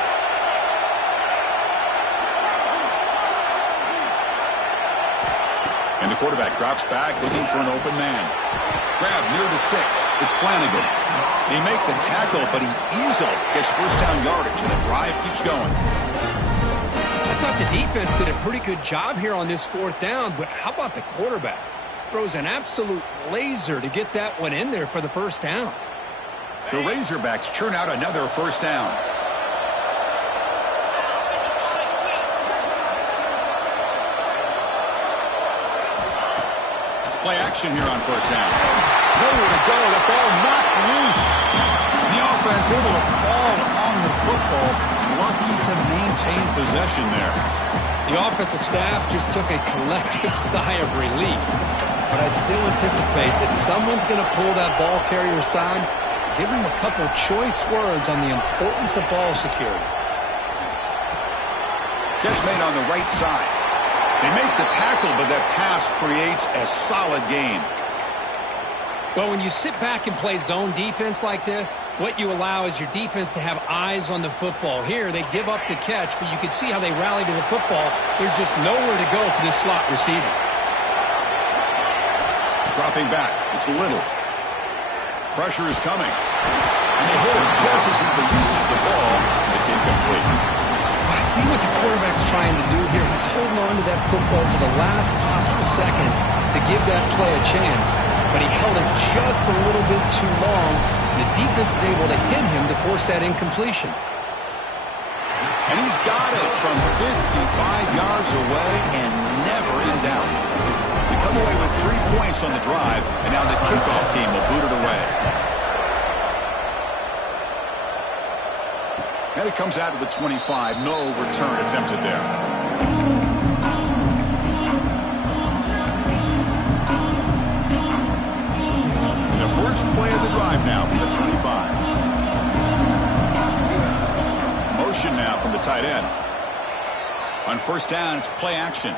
And the quarterback drops back, looking for an open man. Grab near the sticks. It's Flanagan. They make the tackle, but he easily gets first down yardage, and the drive keeps going. I thought the defense did a pretty good job here on this 4th down, but how about the quarterback? Throws an absolute laser to get that one in there for the first down. The Razorbacks churn out another first down. Play action here on first down. Nowhere to go. The ball knocked loose. The offense able to fall on the football. Lucky to maintain possession there. The offensive staff just took a collective sigh of relief. But I'd still anticipate that someone's going to pull that ball carrier aside, give him a couple choice words on the importance of ball security. Catch made on the right side. They make the tackle, but that pass creates a solid gain. Well, when you sit back and play zone defense like this, what you allow is your defense to have eyes on the football. Here, they give up the catch, but you can see how they rally to the football. There's just nowhere to go for this slot receiver. Dropping back, it's Little. Pressure is coming. And they hit him just as he releases the ball. It's incomplete. I see what the quarterback's trying to do here. He's holding on to that football to the last possible second to give that play a chance. But he held it just a little bit too long. The defense is able to hit him to force that incompletion. And he's got it from 55 yards away and never in doubt. We come away with 3 points on the drive, and now the kickoff team will boot it away. And it comes out of the 25. No return attempted there. And the first play of the drive now from the 25. Motion now from the tight end. On first down, it's play action.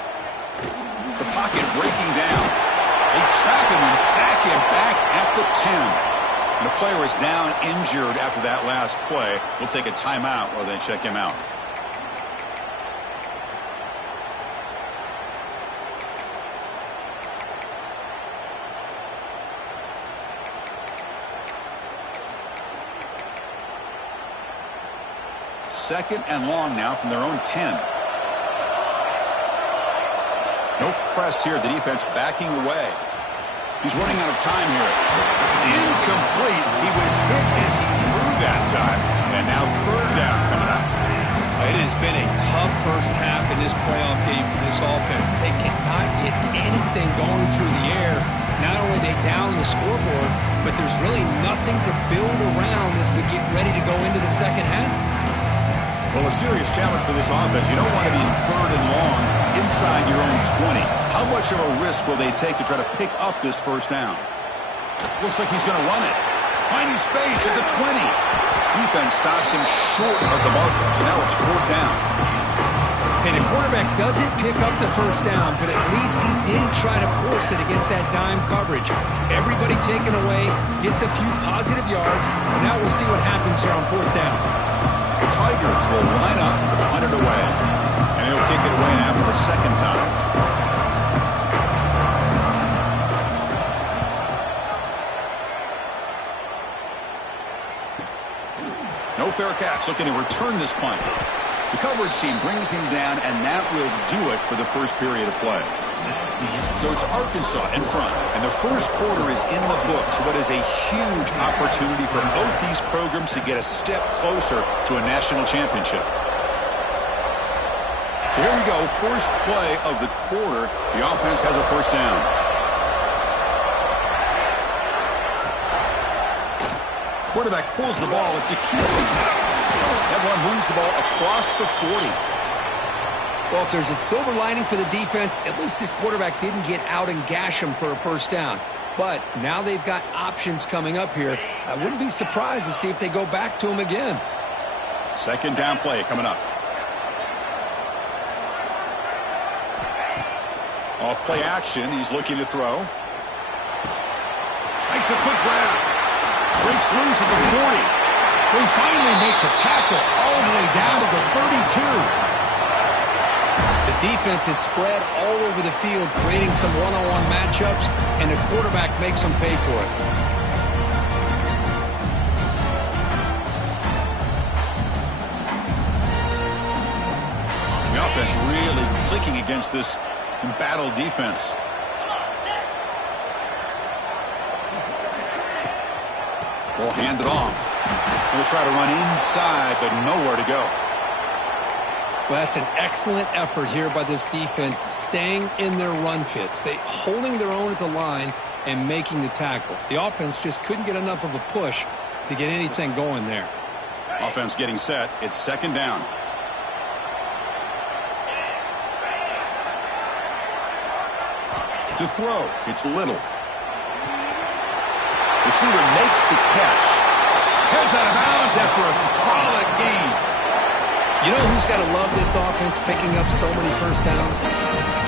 The pocket breaking down. They trap him and sack him back at the 10. And the player is down injured after that last play. We'll take a timeout while they check him out. Second and long now from their own 10. No press here. The defense backing away. He's running out of time here. It's incomplete. He was hit as he threw that time. And now third down coming up. It has been a tough first half in this playoff game for this offense. They cannot get anything going through the air. Not only are they down the scoreboard, but there's really nothing to build around as we get ready to go into the second half. Well, a serious challenge for this offense. You don't want to be in third and long inside your own 20. How much of a risk will they take to try to pick up this first down? Looks like he's going to run it. Finding space at the 20. Defense stops him short of the marker, so now it's fourth down. And the quarterback doesn't pick up the first down, but at least he didn't try to force it against that dime coverage. Everybody taken away, gets a few positive yards, and now we'll see what happens here on fourth down. The Tigers will line up to punt it away. And he'll kick it away now for the second time. No fair catch. Looking to return this punt. The coverage team brings him down, and that will do it for the first period of play. So it's Arkansas in front, and the first quarter is in the books. What is a huge opportunity for both these programs to get a step closer to a national championship. So here we go, first play of the quarter. The offense has a first down. Quarterback pulls the ball. It's Tequila. That one moves the ball across the 40. Well, if there's a silver lining for the defense, at least this quarterback didn't get out and gash him for a first down. But now they've got options coming up here. I wouldn't be surprised to see if they go back to him again. Second down play coming up. Off play action, he's looking to throw. Makes a quick grab. Breaks loose at the 40. We finally make the tackle all the way down to the 32. The defense is spread all over the field, creating some one-on-one matchups, and the quarterback makes them pay for it. The offense really clicking against this embattled defense. We'll hand it off. We'll try to run inside, but nowhere to go. Well, that's an excellent effort here by this defense, staying in their run fits. They holding their own at the line and making the tackle. The offense just couldn't get enough of a push to get anything going there. Offense getting set. It's second down. To throw, it's Little. Receiver makes the catch. Heads out of bounds after a solid gain. You know who's got to love this offense picking up so many first downs?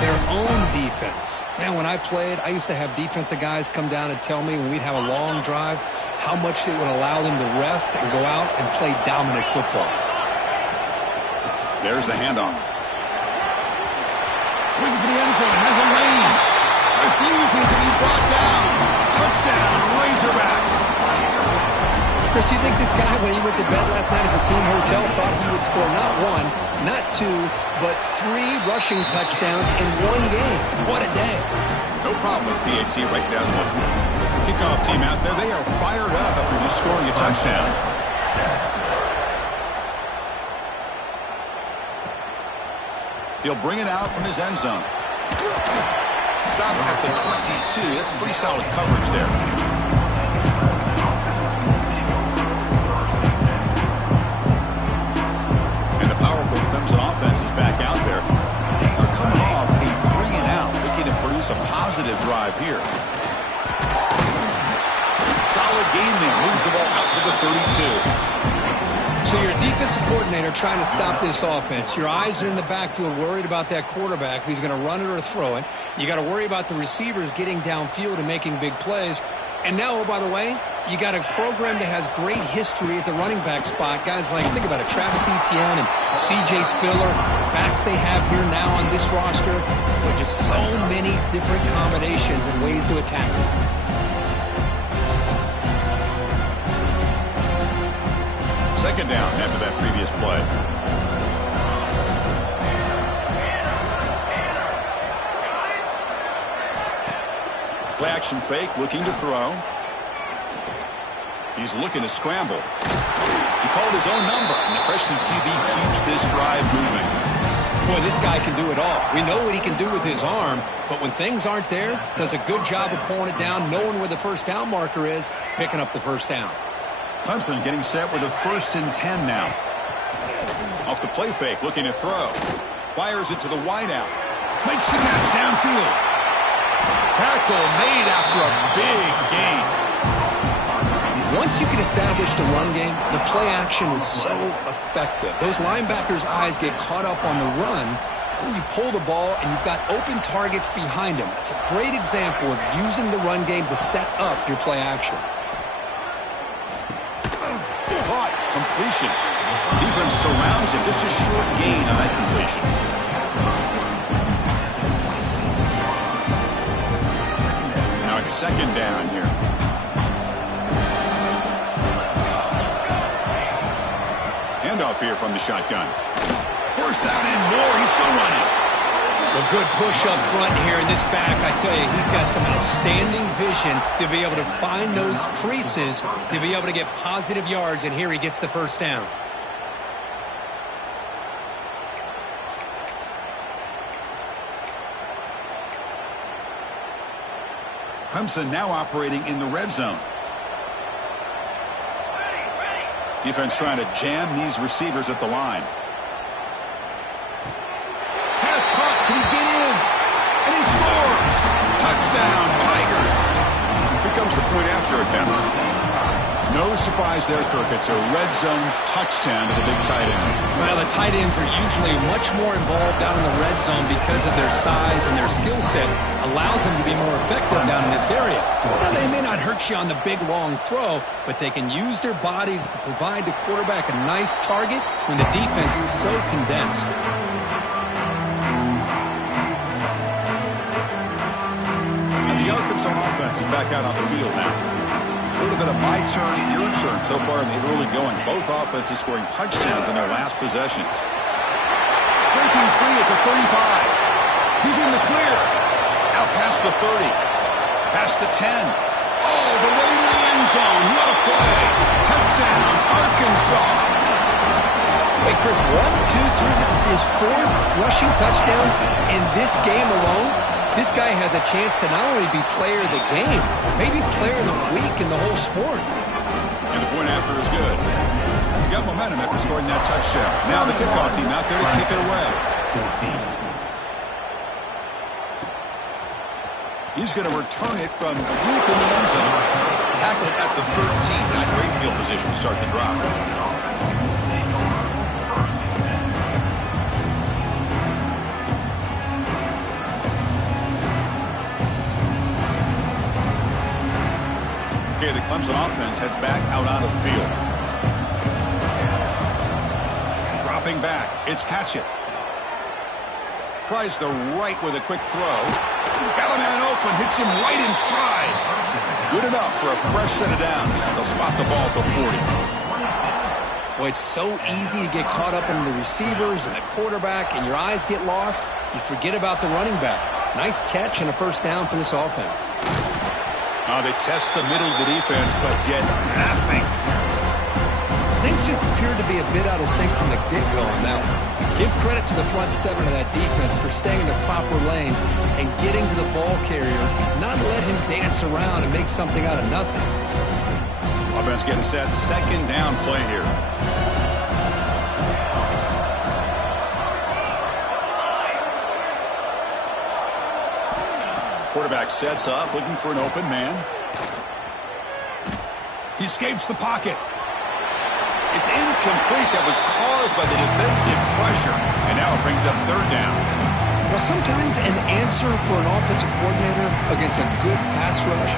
Their own defense. Man, when I played, I used to have defensive guys come down and tell me when we'd have a long drive how much it would allow them to rest and go out and play dominant football. There's the handoff. Looking for the end zone. Has a lane. Refusing to be brought down. Touchdown, Razorbacks. Chris, you think this guy, when he went to bed last night at the team hotel, thought he would score not one, not two, but 3 rushing touchdowns in one game? What a day. No problem with PAT right down the kickoff team out there. They are fired up after just scoring a touchdown. He'll bring it out from his end zone. Stop it at the 22. That's pretty solid coverage there. Offense is back out there. They're coming off a 3-and-out, looking to produce a positive drive here. Solid gain there. Moves the ball out to the 32. So your defensive coordinator trying to stop this offense. Your eyes are in the backfield, worried about that quarterback, if he's going to run it or throw it. You got to worry about the receivers getting downfield and making big plays. And now, oh, by the way, you got a program that has great history at the running back spot. Guys like, think about it, Travis Etienne and C.J. Spiller, backs they have here now on this roster. But just so many different combinations and ways to attack it. Second down after that previous play. Play action fake, looking to throw. He's looking to scramble. He called his own number, and the freshman QB keeps this drive moving. Boy, this guy can do it all. We know what he can do with his arm, but when things aren't there, does a good job of pulling it down, knowing where the first down marker is, picking up the first down. Clemson getting set with a 1st and 10 now. Off the play fake, looking to throw. Fires it to the wideout. Makes the catch downfield. Tackle made after a big gain. Once you can establish the run game, the play action is so effective. Those linebackers' eyes get caught up on the run, and you pull the ball, and you've got open targets behind them. It's a great example of using the run game to set up your play action. Caught. Completion. Defense surrounds him. Just a short gain on that completion. Now it's second down here. Handoff here from the shotgun. First down and more. He's still running. A good push up front here in this back. I tell you, he's got some outstanding vision to be able to find those creases, to be able to get positive yards, and here he gets the first down. Clemson now operating in the red zone. Defense trying to jam these receivers at the line. Touchdown, Tigers. Here comes the point after attempt. No surprise there, Kirk. It's a red zone touchdown to the big tight end. Well, the tight ends are usually much more involved down in the red zone because of their size and their skill set allows them to be more effective down in this area. Now, they may not hurt you on the big, long throw, but they can use their bodies to provide the quarterback a nice target when the defense is so condensed. And the Arkansas offense is back out on the field now. A little bit of my turn, your turn so far in the early going. Both offenses scoring touchdowns in their last possessions. Breaking free at the 35. He's in the clear. Out past the 30. Past the 10. All the way to the end zone. What a play. Touchdown, Arkansas. Wait, Chris, 1, 2, 3. This is his fourth rushing touchdown in this game alone. This guy has a chance to not only be player of the game, maybe player of the week in the whole sport. And the point after is good. He got momentum after scoring that touchdown. Now the kickoff team out there to kick it away. He's going to return it from deep in the end zone. Tackled at the 13. Not great field position to start the drive. Okay, the Clemson offense heads back out onto the field. Dropping back, it's Hatchett. Tries the right with a quick throw. Got a man open, hits him right in stride. Good enough for a fresh set of downs. They'll spot the ball at the 40. Well, it's so easy to get caught up in the receivers and the quarterback, and your eyes get lost. You forget about the running back. Nice catch and a first down for this offense. They test the middle of the defense, but get nothing. Things just appeared to be a bit out of sync from the get-go on that one. Give credit to the front seven of that defense for staying in the proper lanes and getting to the ball carrier, not let him dance around and make something out of nothing. Offense getting set. Second down play here. Quarterback sets up, looking for an open man. He escapes the pocket. It's incomplete. That was caused by the defensive pressure. And now it brings up third down. Well, sometimes an answer for an offensive coordinator against a good pass rush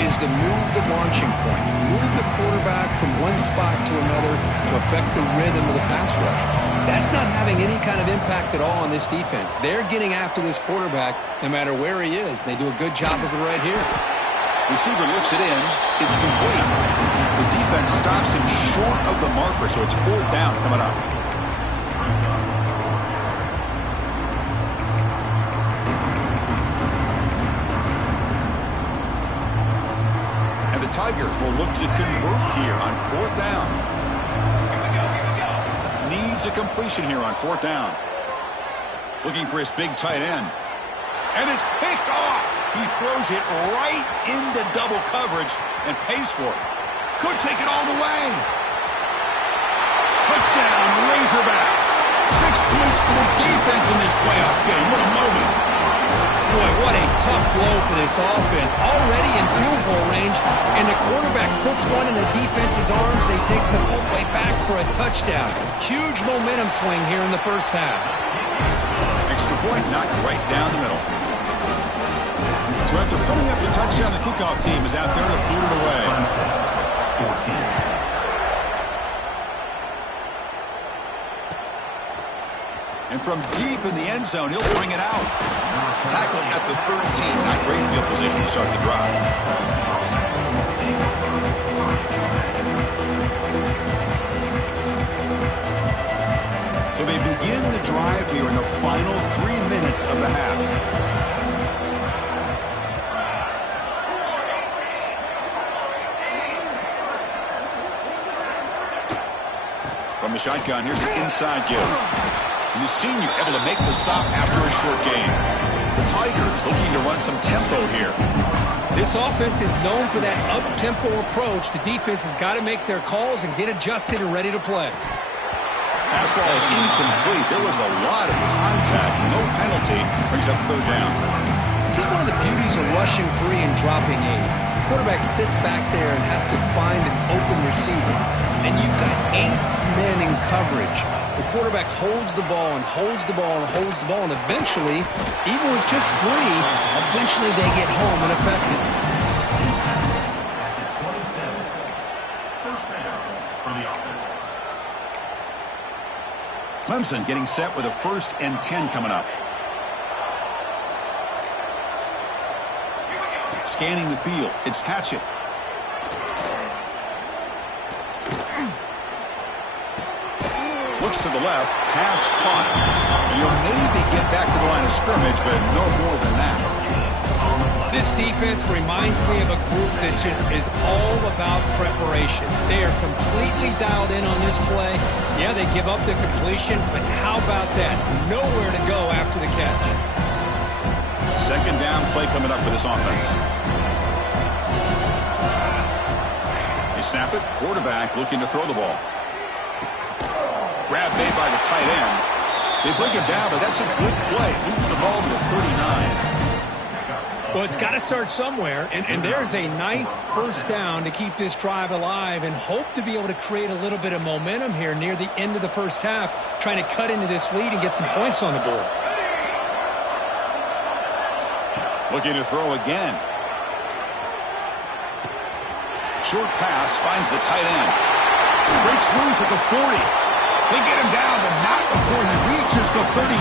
is to move the launching point, move the quarterback from one spot to another to affect the rhythm of the pass rush. That's not having any kind of impact at all on this defense. They're getting after this quarterback no matter where he is. They do a good job of it right here. Receiver looks it in. It's complete. The defense stops him short of the marker, so it's fourth down coming up. And the Tigers will look to convert here on fourth down. Needs a completion here on fourth down. Looking for his big tight end. And it's picked off. He throws it right into double coverage and pays for it. Could take it all the way. Touchdown, Razorbacks. 6 points for the defense in this playoff game. What a moment. Boy, what a tough blow for this offense. Already in field goal range, and the quarterback puts one in the defense's arms. They takes it all the way back for a touchdown. Huge momentum swing here in the first half. Extra point knocked right down the middle. So after putting up the touchdown, the kickoff team is out there to boot it away. And from deep in the end zone, he'll bring it out. Tackled at the 13. Not great field position to start the drive. So they begin the drive here in the final 3 minutes of the half. From the shotgun, here's the inside give. And the senior able to make the stop after a short gain. The Tigers looking to run some tempo here. This offense is known for that up-tempo approach. The defense has got to make their calls and get adjusted and ready to play. Pass ball is incomplete. There was a lot of contact. No penalty. Brings up third down. This is one of the beauties of rushing 3 and dropping 8. Quarterback sits back there and has to find an open receiver. And you've got 8 men in coverage. The quarterback holds the ball and holds the ball and holds the ball, and eventually, even with just 3, eventually they get home and effective. Clemson getting set with a 1st and 10 coming up. Scanning the field. It's Hatchett. Looks to the left. Pass caught. And you'll maybe get back to the line of scrimmage, but no more than that. This defense reminds me of a group that just is all about preparation. They are completely dialed in on this play. Yeah, they give up the completion, but how about that? Nowhere to go after the catch. 2nd down play coming up for this offense. They snap it. Quarterback looking to throw the ball. Grab made by the tight end. They bring him down, but that's a good play. Moves the ball to the 39. Well, it's got to start somewhere, and there's a nice 1st down to keep this drive alive and hope to be able to create a little bit of momentum here near the end of the 1st half, trying to cut into this lead and get some points on the board. Looking to throw again. Short pass finds the tight end. Breaks loose at the 40. They get him down, but not before he reaches the 39.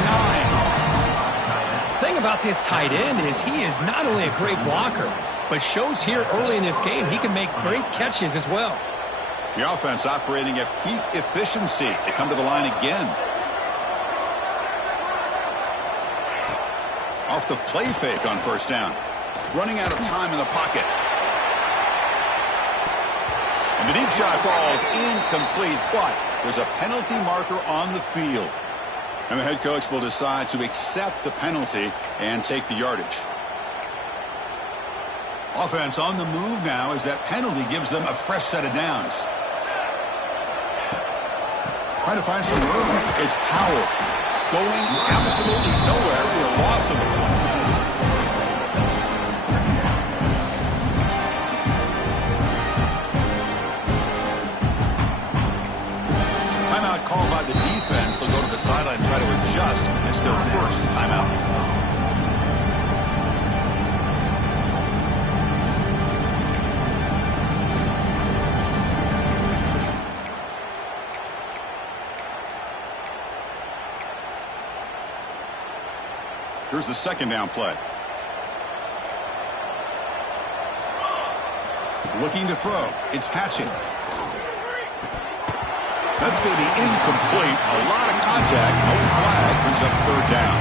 The thing about this tight end is he is not only a great blocker, but shows here early in this game he can make great catches as well. The offense operating at peak efficiency. They come to the line again. Off the play fake on 1st down. Running out of time in the pocket. And the deep shot falls incomplete, but there's a penalty marker on the field. And the head coach will decide to accept the penalty and take the yardage. Offense on the move now as that penalty gives them a fresh set of downs. Trying to find some room. It's Powell. Going absolutely nowhere for a loss of the play. Timeout called by the defense. They'll go to the sideline and try to adjust. It's their 1st timeout. Here's the 2nd down play. Looking to throw. It's Hatchett. That's going to be incomplete. A lot of contact. No flag. Brings up 3rd down.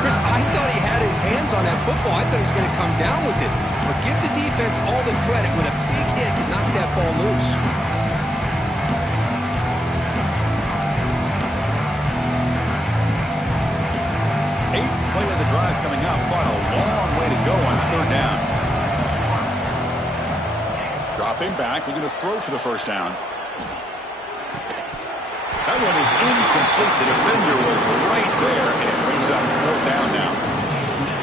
Chris, I thought he had his hands on that football. I thought he was going to come down with it. But give the defense all the credit with a big hit to knock that ball loose. Play of the drive coming up, but a long way to go on 3rd down. Dropping back, looking to throw for the 1st down. That one is incomplete. The defender was right there, and it brings up 4th down now.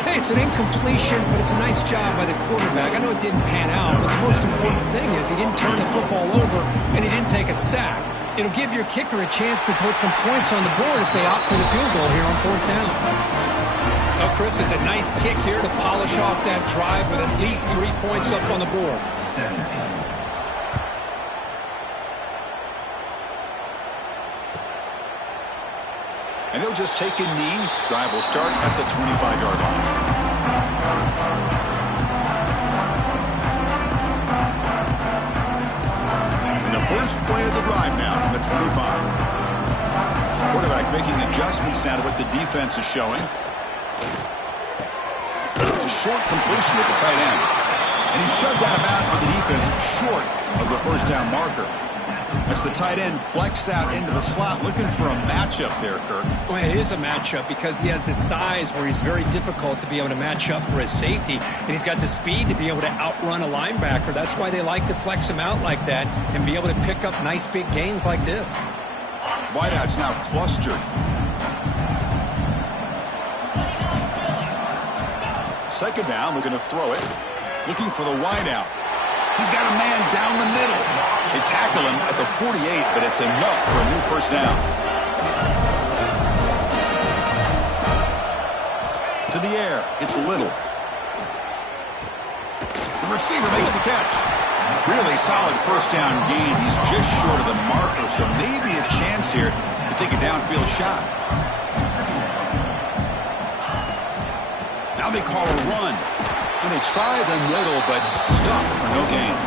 Hey, it's an incompletion, but it's a nice job by the quarterback. I know it didn't pan out, but the most important thing is he didn't turn the football over, and he didn't take a sack. It'll give your kicker a chance to put some points on the board if they opt for the field goal here on 4th down. Oh, Chris, it's a nice kick here to polish off that drive with at least 3 points up on the board. 17. And he'll just take a knee. Drive will start at the 25-yard line. And the first play of the drive now from the 25. Quarterback making adjustments now to what the defense is showing. A short completion at the tight end. And he's shoved out of bounds by the defense short of the 1st down marker. As the tight end flex out into the slot, looking for a matchup there, Kirk. Well, it is a matchup because he has the size where he's very difficult to be able to match up for his safety, and he's got the speed to be able to outrun a linebacker. That's why they like to flex him out like that and be able to pick up nice big gains like this. Wideouts now clustered. Second down, looking to throw it. Looking for the wide out. He's got a man down the middle. They tackle him at the 48, but it's enough for a new first down. To the air, it's Little. The receiver makes the catch. Really solid first down gain. He's just short of the marker, so maybe a chance here to take a downfield shot. Now they call a run. And they try the middle, but stop for no gain.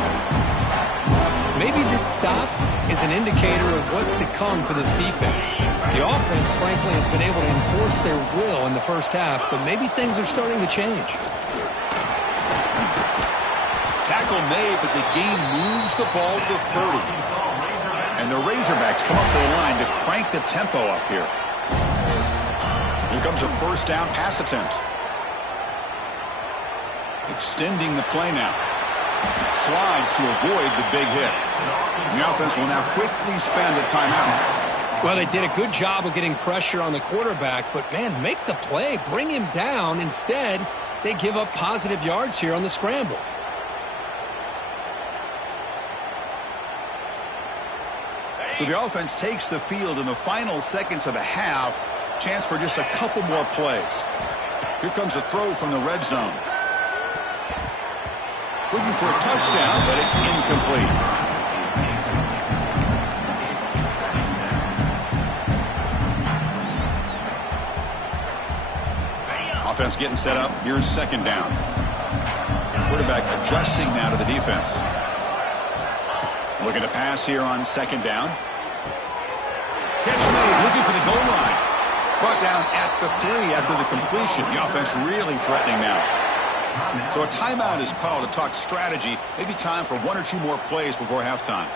Maybe this stop is an indicator of what's to come for this defense. The offense, frankly, has been able to enforce their will in the first half, but maybe things are starting to change. Tackle made, but the gain moves the ball to 30. And the Razorbacks come up to the line to crank the tempo up here. Here comes a first down pass attempt. Extending the play now. Slides to avoid the big hit. The offense will now quickly spend a timeout. Well, they did a good job of getting pressure on the quarterback, but, man, make the play. Bring him down. Instead, they give up positive yards here on the scramble. So the offense takes the field in the final seconds of the half. Chance for just a couple more plays. Here comes a throw from the red zone. Looking for a touchdown, but it's incomplete. Offense getting set up. Here's second down. Quarterback adjusting now to the defense. Looking to pass here on second down. Catch made, looking for the goal line. Brought down at the 3 after the completion. The offense really threatening now. So a timeout is called to talk strategy. Maybe time for 1 or 2 more plays before halftime.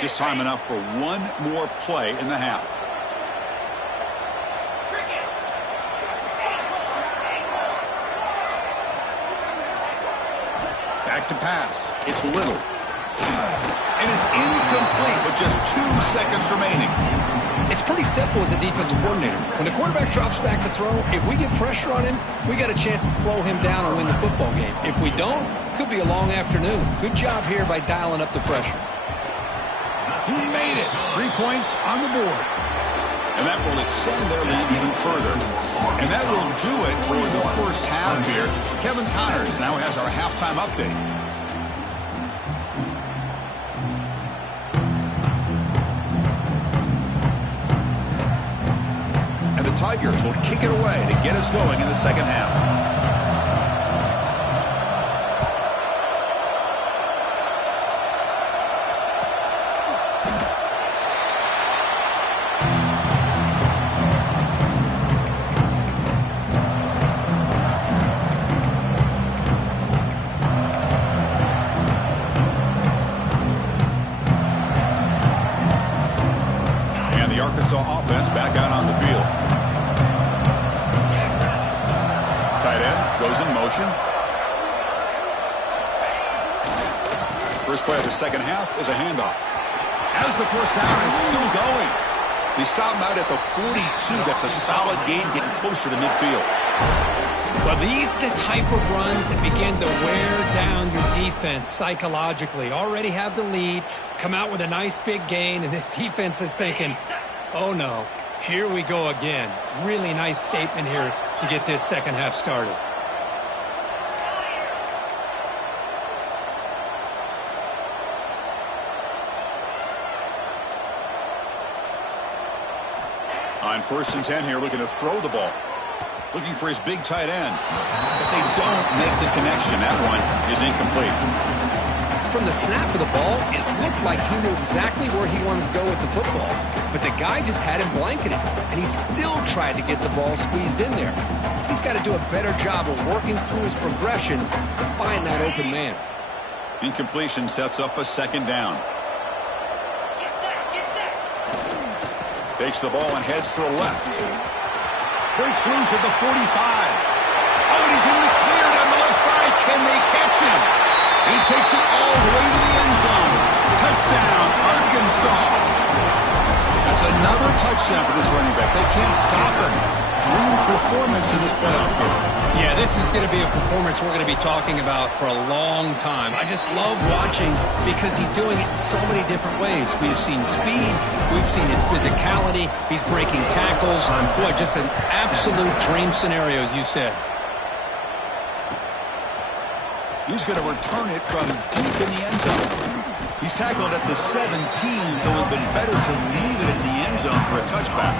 Just time enough for 1 more play in the half. Back to pass. It's Little. And it's incomplete with just 2 seconds remaining. It's pretty simple as a defensive coordinator. When the quarterback drops back to throw, if we get pressure on him, we got a chance to slow him down and win the football game. If we don't, could be a long afternoon. Good job here by dialing up the pressure. He made it. 3 points on the board. And that will extend their lead even further. And that will do it for the first half here. Kevin Connors now has our halftime update. And the Tigers will kick it away to get us going in the second half. Arkansas offense back out on the field. Tight end goes in motion. First play of the second half is a handoff. As the first down is still going. They stop him out at the 42. That's a solid gain, getting closer to midfield. Well, these are the type of runs that begin to wear down your defense psychologically. Already have the lead, come out with a nice big gain, and this defense is thinking, oh no, here we go again. Really nice statement here to get this second half started. On 1st and 10 here, looking to throw the ball. Looking for his big tight end. But they don't make the connection. That one is incomplete. From the snap of the ball, it looked like he knew exactly where he wanted to go with the football. But the guy just had him blanketed, and he still tried to get the ball squeezed in there. He's got to do a better job of working through his progressions to find that open man. Incompletion sets up a second down. Takes the ball and heads to the left. Breaks loose at the 45. Oh, and he's in the clear down the left side. Can they catch him? He takes it all the way to the end zone. Touchdown, Arkansas. That's another touchdown for this running back. They can't stop him. Dream performance in this playoff game. Yeah, this is going to be a performance we're going to be talking about for a long time. I just love watching because he's doing it in so many different ways. We've seen speed. We've seen his physicality. He's breaking tackles. Boy, just an absolute dream scenario, as you said. He's going to return it from deep in the end zone. He's tackled at the 17, so it would have been better to leave it in the end zone for a touchback.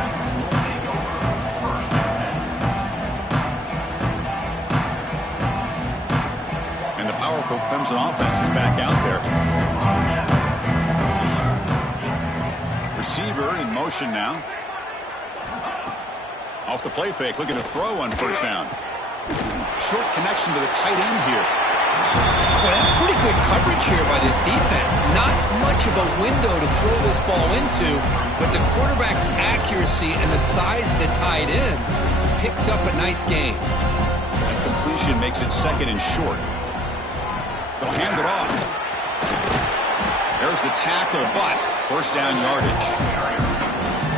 And the powerful Clemson offense is back out there. Receiver in motion now. Off the play fake, looking to throw on first down. Short connection to the tight end here. Well, that's pretty good coverage here by this defense. Not much of a window to throw this ball into, but the quarterback's accuracy and the size of the tight end picks up a nice gain. That completion makes it second and short. They'll hand it off. There's the tackle, but first down yardage.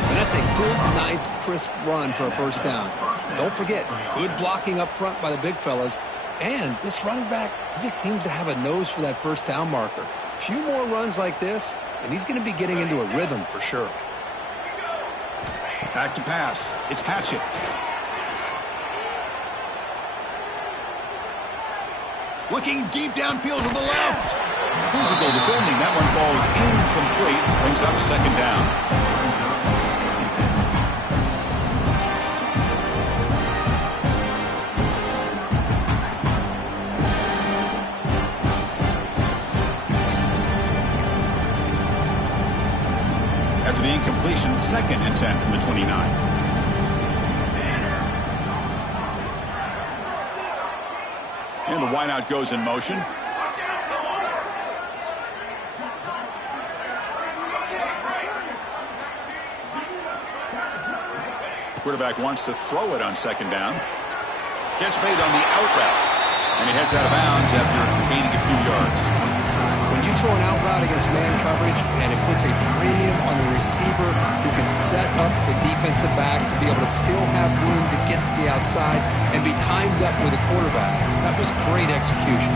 And that's a good, nice, crisp run for a first down. Don't forget, good blocking up front by the big fellas. And this running back, he just seems to have a nose for that first down marker. A few more runs like this, and he's going to be getting into a rhythm for sure. Back to pass. It's Patchett. Looking deep downfield to the left. Physical defending. That one falls incomplete. Brings up second down. After the incompletion, second and 10 from the 29. And the wideout goes in motion. Quarterback wants to throw it on second down. Catch made on the out route. And he heads out of bounds after gaining a few yards. When you throw an out route against man coverage, and it puts a premium on the receiver who can set up the defensive back to be able to still have room to get to the outside and be timed up with a quarterback. That was great execution.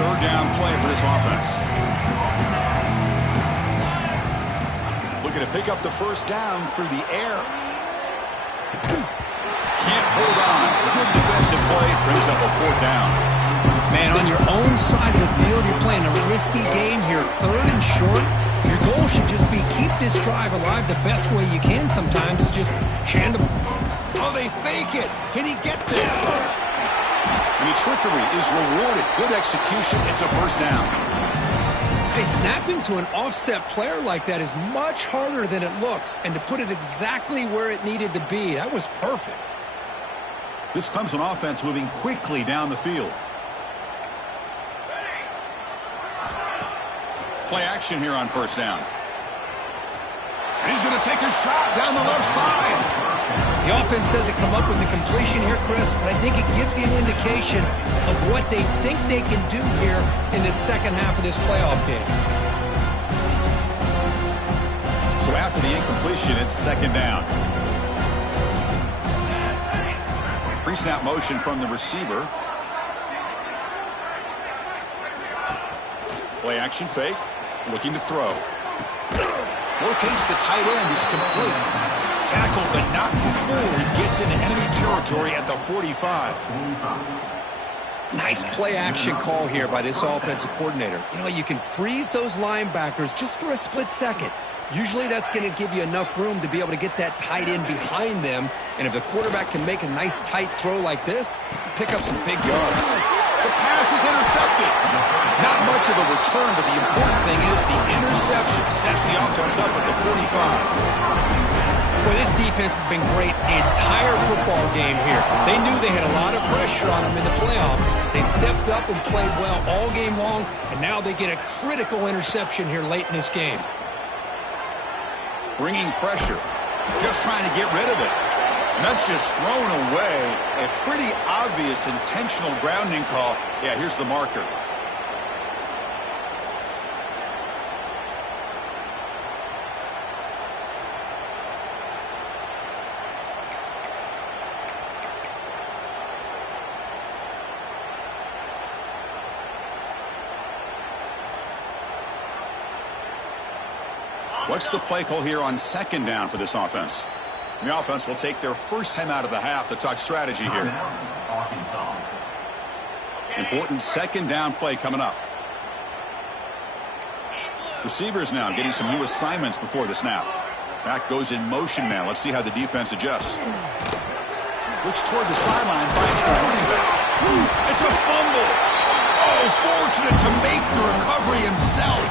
Third down play for this offense. Looking to pick up the first down through the air. Can't hold on. Good defensive play. Brings up a fourth down. Man, on your own side of the field, you're playing a risky game here. Third and short. Your goal should just be keep this drive alive the best way you can sometimes. Just hand them. Oh, they fake it. Can he get there? And the trickery is rewarded. Good execution. It's a first down. Hey, snapping to an offset player like that is much harder than it looks. And to put it exactly where it needed to be, that was perfect. This Clemson offense moving quickly down the field. Play action here on first down. And he's going to take a shot down the left side. The offense doesn't come up with the completion here, Chris, but I think it gives you an indication of what they think they can do here in the second half of this playoff game. So after the incompletion, it's second down. Pre-snap motion from the receiver. Play action fake. Looking to throw. Locates the tight end. It's complete. Tackle, but not before he gets into enemy territory at the 45. Nice play action call here by this offensive coordinator. You know, you can freeze those linebackers just for a split second. Usually that's going to give you enough room to be able to get that tight end behind them. And if the quarterback can make a nice tight throw like this, pick up some big yards. The pass is intercepted. Not much of a return, but the important thing is the interception sets the offense up at the 45. Well, this defense has been great the entire football game here. They knew they had a lot of pressure on them in the playoff. They stepped up and played well all game long, and now they get a critical interception here late in this game. Bringing pressure. Just trying to get rid of it. And that's just thrown away. A pretty obvious intentional grounding call. Yeah, here's the marker. What's the play call here on second down for this offense? The offense will take their first time out of the half to talk strategy here. Important second down play coming up. Receivers now getting some new assignments before the snap. Back goes in motion now. Let's see how the defense adjusts. Looks toward the sideline, finds the running back. It's a fumble. Oh, fortunate to make the recovery himself.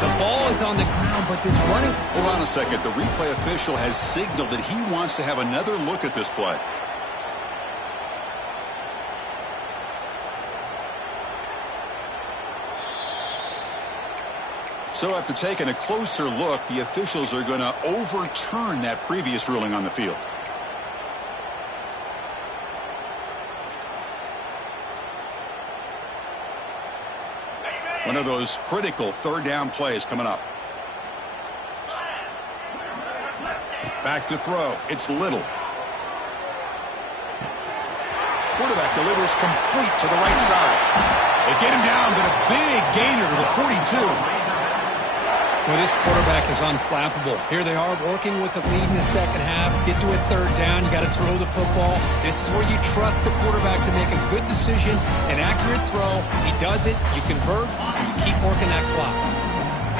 The ball is on the ground, but this running... Hold on a second. The replay official has signaled that he wants to have another look at this play. So after taking a closer look, the officials are going to overturn that previous ruling on the field. One of those critical third down plays coming up. Back to throw. It's Little. Quarterback delivers complete to the right side. They get him down, but a big gainer to the 42. Well, this quarterback is unflappable. Here they are working with the lead in the second half. Get to a third down. You got to throw the football. This is where you trust the quarterback to make a good decision, an accurate throw. He does it. You convert, and you keep working that clock.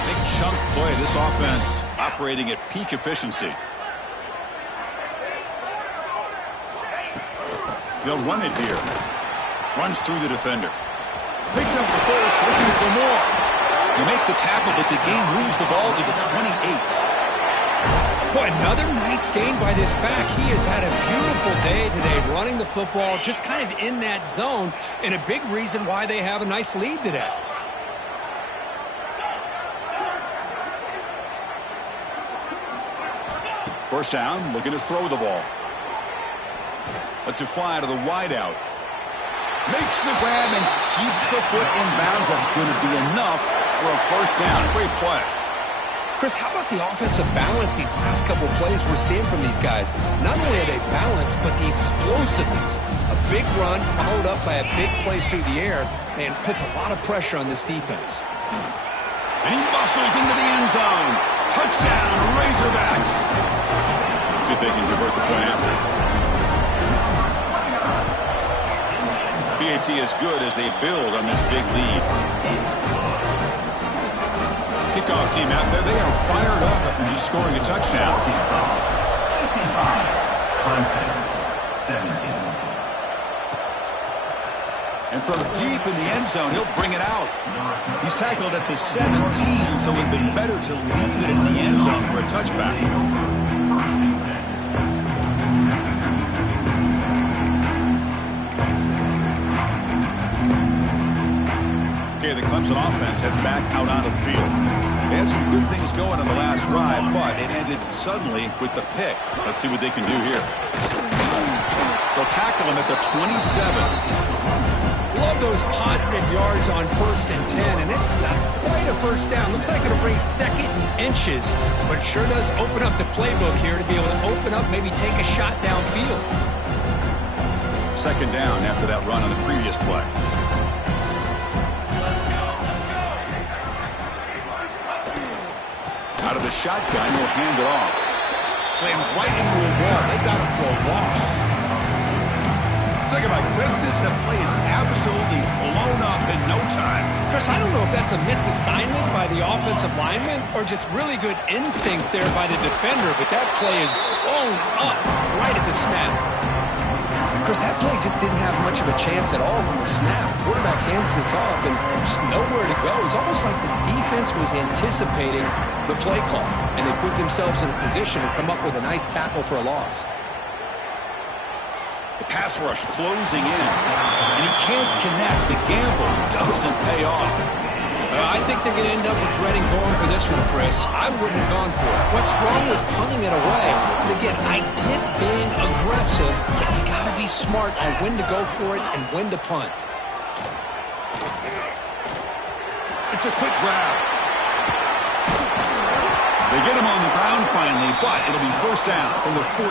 Big chunk play. This offense operating at peak efficiency. They'll run it here. Runs through the defender. Picks up the first, looking for more. You make the tackle, but the game moves the ball to the 28. Boy, another nice gain by this back. He has had a beautiful day today running the football, just kind of in that zone, and a big reason why they have a nice lead today. First down, looking to throw the ball. Lets it fly to the wideout. Makes the grab and keeps the foot in bounds. That's going to be enough for a first down. Great play. Chris, how about the offensive balance these last couple plays we're seeing from these guys? Not only are they balanced, but the explosiveness. A big run followed up by a big play through the air and puts a lot of pressure on this defense. And he muscles into the end zone. Touchdown, Razorbacks. See if they can convert the point after. PAT is good as they build on this big lead. Kickoff team out there. They are fired up after just scoring a touchdown. And from deep in the end zone, he'll bring it out. He's tackled at the 17, so it would have been better to leave it in the end zone for a touchback. The Clemson offense heads back out onto the field. They had some good things going on the last drive, but it ended suddenly with the pick. Let's see what they can do here. They'll tackle him at the 27. Love those positive yards on 1st and 10, and it's not quite a first down. Looks like it'll bring second and inches, but it sure does open up the playbook here to be able to open up, maybe take a shot downfield. Second down after that run on the previous play. Out of the shotgun, he'll hand it off. Slams right into a wall. They got him for a loss. Talking about quickness, that play is absolutely blown up in no time. Chris, I don't know if that's a misassignment by the offensive lineman or just really good instincts there by the defender, but that play is blown up right at the snap. Chris, that play just didn't have much of a chance at all from the snap. Quarterback hands this off and there's nowhere to go. It's almost like the defense was anticipating the play call, and they put themselves in a position to come up with a nice tackle for a loss. The pass rush closing in, and he can't connect. The gamble doesn't pay off. I think they're going to end up regretting going for this one, Chris. I wouldn't have gone for it. What's wrong with punting it away? But again, I get being aggressive, but you got to be smart on when to go for it and when to punt. It's a quick grab. They get him on the ground finally, but it'll be first down from the 14.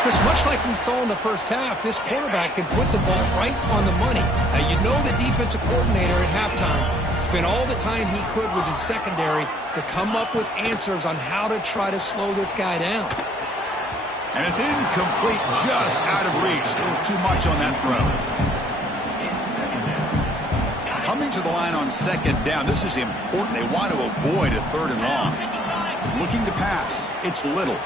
Because much like we saw in the first half, this quarterback can put the ball right on the money. Now, you know the defensive coordinator at halftime spent all the time he could with his secondary to come up with answers on how to try to slow this guy down. And it's incomplete, just out of reach. A little too much on that throw. Coming to the line on second down, this is important. They want to avoid a third and long. Looking to pass, it's Little.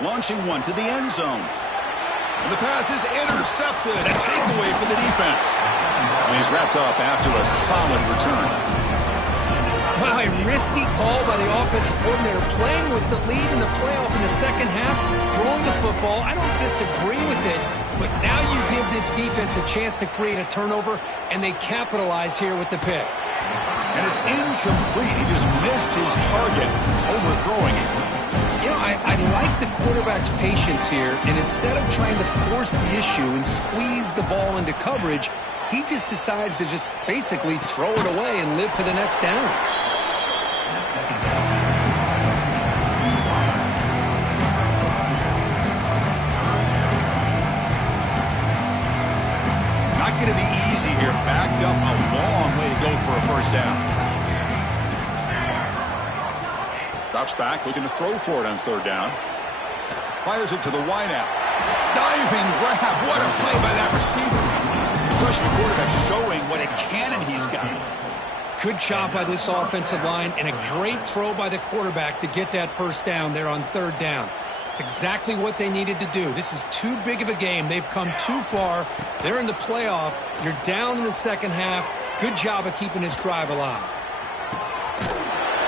Launching one to the end zone. And the pass is intercepted. A takeaway for the defense. And he's wrapped up after a solid return. Wow, a risky call by the offensive coordinator, playing with the lead in the playoff in the second half, throwing the football. I don't disagree with it, but now you give this defense a chance to create a turnover, and they capitalize here with the pick. And it's incomplete. He just missed his target, overthrowing it. You know, I like the quarterback's patience here, and instead of trying to force the issue and squeeze the ball into coverage, he just decides to just basically throw it away and live for the next down. Not going to be easy here. Backed up a long way to go for a first down. Drops back, looking to throw for it on third down. Fires it to the wideout. Diving grab. What a play by that receiver. The freshman quarterback showing what a cannon he's got. Good job by this offensive line, and a great throw by the quarterback to get that first down there on third down. It's exactly what they needed to do. This is too big of a game. They've come too far. They're in the playoff. You're down in the second half. Good job of keeping this drive alive.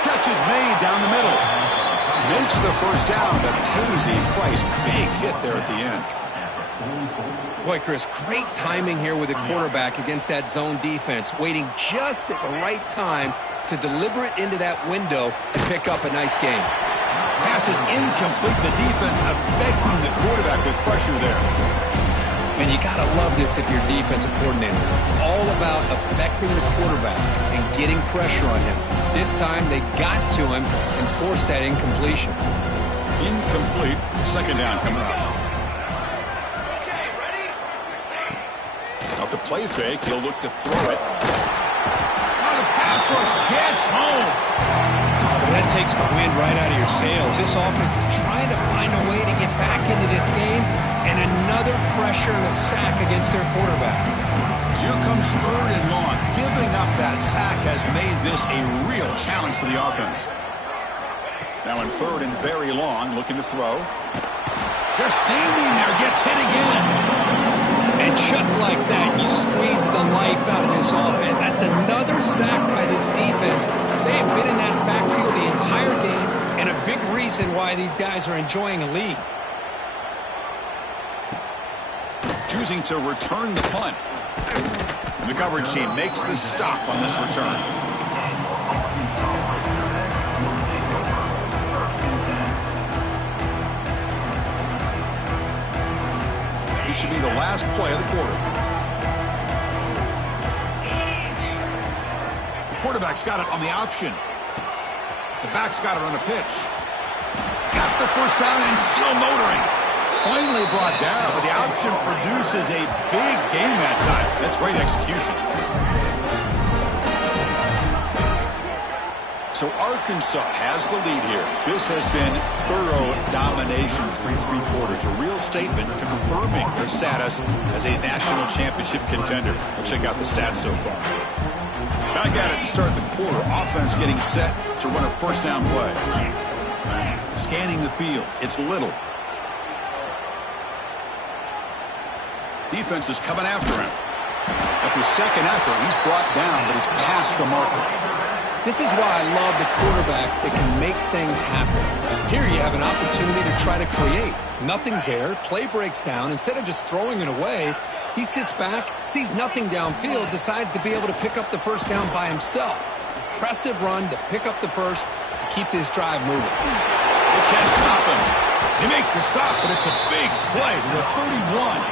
Catch is made down the middle. Makes the first down, but pays a price. Big hit there at the end. Boy, Chris, great timing here with the quarterback against that zone defense, waiting just at the right time to deliver it into that window and pick up a nice game. Pass is incomplete. The defense affecting the quarterback with pressure there. And you got to love this if you're a defensive coordinator. It's all about affecting the quarterback and getting pressure on him. This time they got to him and forced that incompletion. Incomplete. Second down coming up. Off the play fake, he'll look to throw it. Oh, the pass rush gets home. Well, that takes the wind right out of your sails. This offense is trying to find a way to get back into this game, and another pressure and a sack against their quarterback. So here comes third and long. Giving up that sack has made this a real challenge for the offense. Now in third and very long, looking to throw. Just standing there, gets hit again. And just like that, you squeeze the life out of this offense. That's another sack by this defense. They have been in that backfield the entire game, and a big reason why these guys are enjoying a lead. Choosing to return the punt. And the coverage team makes the stop on this return. This should be the last play of the quarter. The quarterback's got it on the option. The back's got it on the pitch. Got the first down and still motoring. Finally brought down, but the option produces a big game that time. That's great execution. So Arkansas has the lead here. This has been thorough domination through 3 quarters. A real statement confirming their status as a national championship contender. We'll check out the stats so far. Back at it to start the quarter. Offense getting set to run a first down play. Scanning the field. It's Little. Defense is coming after him. After second effort, he's brought down, but he's past the marker. This is why I love the quarterbacks that can make things happen. Here you have an opportunity to try to create. Nothing's there. Play breaks down. Instead of just throwing it away, He sits back, sees nothing downfield, decides to be able to pick up the first down by himself. Impressive run to pick up the first and keep this drive moving. They can't stop him. They make the stop, but it's a big play to the 31.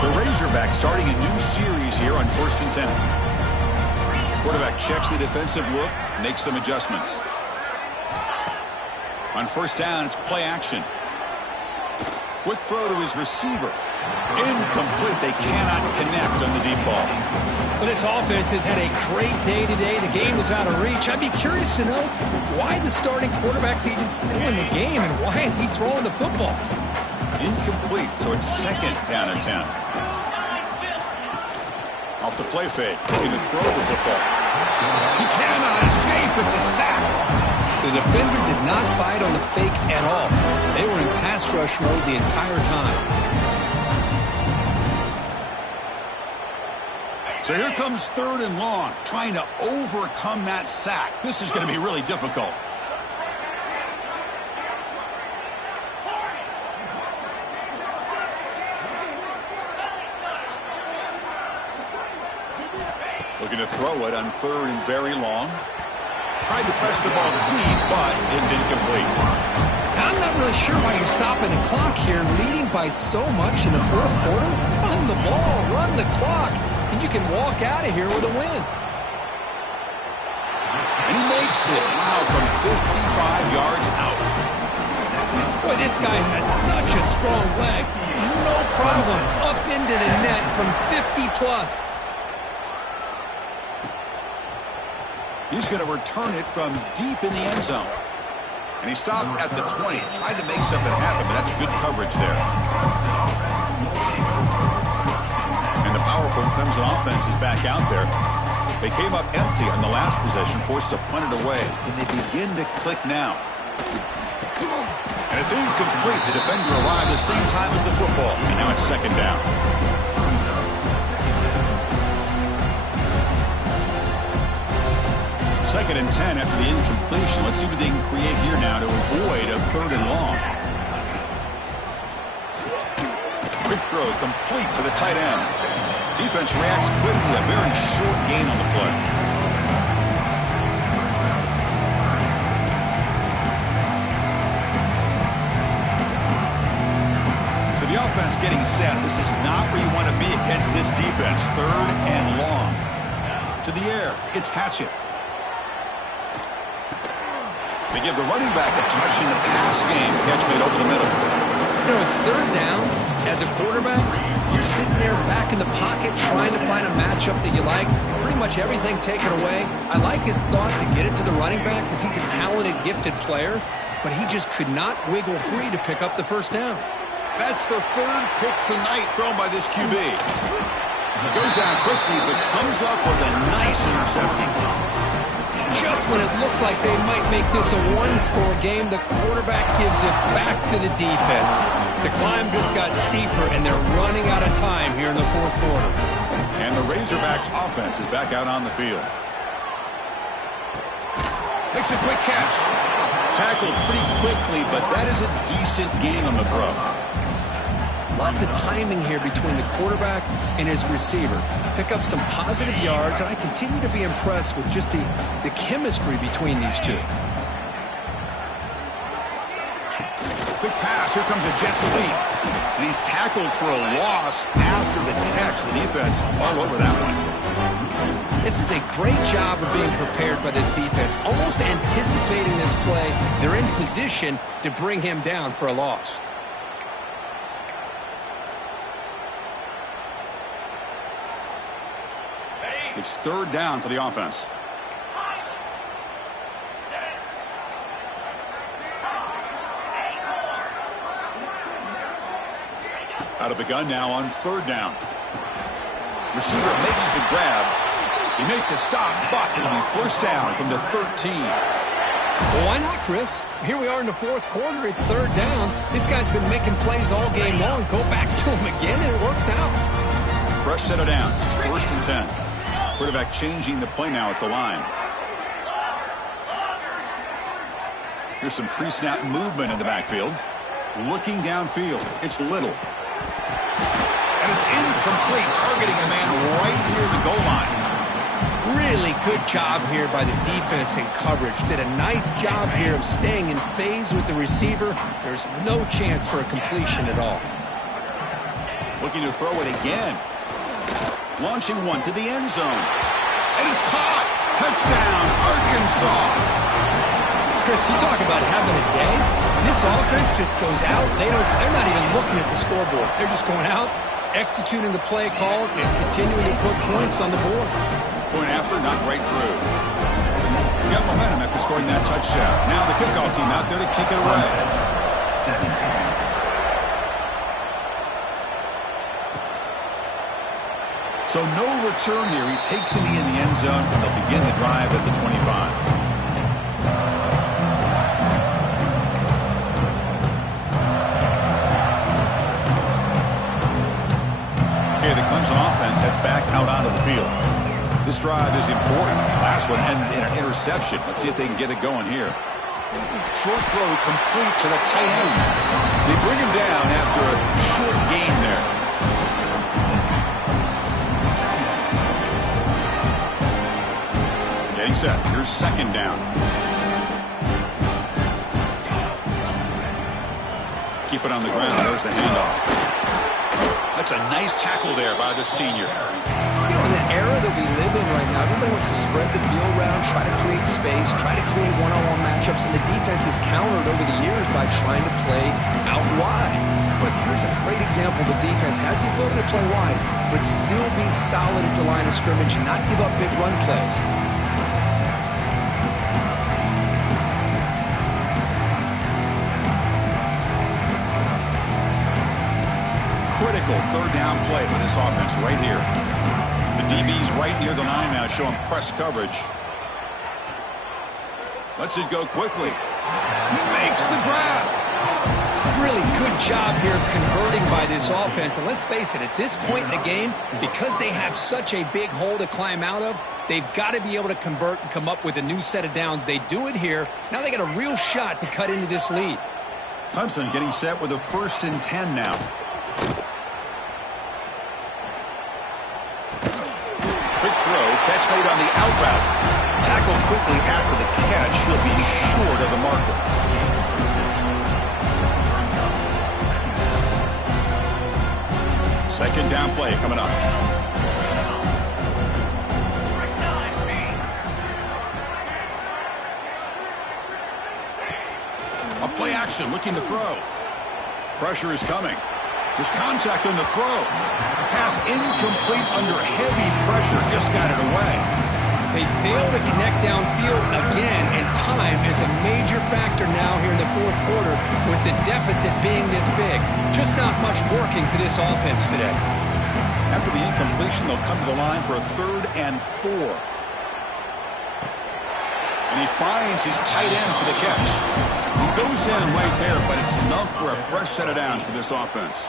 The Razorbacks starting a new series here on 1st and 10. Quarterback checks the defensive look, makes some adjustments. On 1st down, it's play action. Quick throw to his receiver. Incomplete. They cannot connect on the deep ball. Well, this offense has had a great day today. The game is out of reach. I'd be curious to know why the starting quarterback's even still in the game and why is he throwing the football? Incomplete, so it's 2nd down and 10. Off the play fake, looking to throw the football. He cannot escape. It's a sack. The defender did not bite on the fake at all. They were in pass rush mode the entire time. So here comes 3rd and long, trying to overcome that sack. This is going to be really difficult. Looking to throw it on 3rd and very long. Tried to press the ball deep, but it's incomplete. I'm not really sure why you're stopping the clock here, leading by so much in the 4th quarter. Run the ball, run the clock, and you can walk out of here with a win. And he makes it, wow, from 55 yards out. Boy, this guy has such a strong leg. No problem, up into the net from 50 plus. He's going to return it from deep in the end zone. And he stopped at the 20. Tried to make something happen, but that's good coverage there. And the powerful Clemson offense is back out there. They came up empty on the last possession, forced to punt it away. And they begin to click now. And it's incomplete. The defender arrived the same time as the football. And now it's 2nd down. Second and 10 after the incompletion. Let's see what they can create here now to avoid a 3rd and long. Quick throw complete to the tight end. Defense reacts quickly. A very short gain on the play. So the offense getting set. This is not where you want to be against this defense. 3rd and long. To the air. It's Hatchett. They give the running back a touch in the pass game. Catch made over the middle. You know, it's 3rd down. As a quarterback, you're sitting there back in the pocket trying to find a matchup that you like. Pretty much everything taken away. I like his thought to get it to the running back because he's a talented, gifted player, but he just could not wiggle free to pick up the 1st down. That's the 3rd pick tonight thrown by this QB. It goes down quickly, but comes up with a nice interception. Just when it looked like they might make this a one-score game, the quarterback gives it back to the defense. The climb just got steeper, and they're running out of time here in the 4th quarter. And the Razorbacks offense is back out on the field. Makes a quick catch. Tackled pretty quickly, but that is a decent gain on the throw. Love the timing here between the quarterback and his receiver. Pick up some positive yards, and I continue to be impressed with just the chemistry between these two. Quick pass. Here comes a jet sweep. And he's tackled for a loss after the catch. The defense all over that one. This is a great job of being prepared by this defense. Almost anticipating this play. They're in position to bring him down for a loss. It's 3rd down for the offense. Out of the gun now on 3rd down. Receiver makes the grab. He made the stop, but it'll be 1st down from the 13. Well, why not, Chris? Here we are in the 4th quarter. It's 3rd down. This guy's been making plays all game long. Go back to him again, and it works out. Fresh set of downs. It's 1st and 10. Quarterback changing the play now at the line. Here's some pre-snap movement in the backfield. Looking downfield. It's Little. And it's incomplete, targeting a man right near the goal line. Really good job here by the defense in coverage. Did a nice job here of staying in phase with the receiver. There's no chance for a completion at all. Looking to throw it again. Launching one to the end zone. And it's caught. Touchdown, Arkansas. Chris, you talk about having a day. This offense just goes out. They're not even looking at the scoreboard. They're just going out, executing the play call, and continuing to put points on the board. Point after, knocked right through. We got momentum after scoring that touchdown. Now the kickoff team out there to kick it away. So no return here. He takes it in the end zone, and they'll begin the drive at the 25. Okay, the Clemson offense heads back out onto the field. This drive is important. Last one ended in an interception. Let's see if they can get it going here. Short throw complete to the tight end. They bring him down after a short gain there. Getting set. Here's second down. Keep it on the ground. There's the handoff. That's a nice tackle there by the senior. You know, in the era that we live in right now, everybody wants to spread the field around, try to create space, try to create one-on-one matchups, and the defense is countered over the years by trying to play out wide. But here's a great example. The defense has the ability to play wide, but still be solid at the line of scrimmage and not give up big run plays. Critical third down play for this offense right here. The DB's right near the line now, showing press coverage. Lets it go quickly. He makes the grab. Really good job here of converting by this offense. And let's face it, at this point in the game, because they have such a big hole to climb out of, they've got to be able to convert and come up with a new set of downs. They do it here. Now they got a real shot to cut into this lead. Clemson getting set with a 1st and 10 now. Quick throw, catch made on the out route. Tackled quickly after the catch. He'll be short of the marker. Second down play coming up. A play action, looking to throw. Pressure is coming. There's contact on the throw. Pass incomplete under heavy pressure. Just got it away. They fail to connect downfield again, and time is a major factor now here in the fourth quarter with the deficit being this big. Just not much working for this offense today. After the incompletion, they'll come to the line for a 3rd and 4. And he finds his tight end for the catch. He goes down right there, but it's enough for a fresh set of downs for this offense.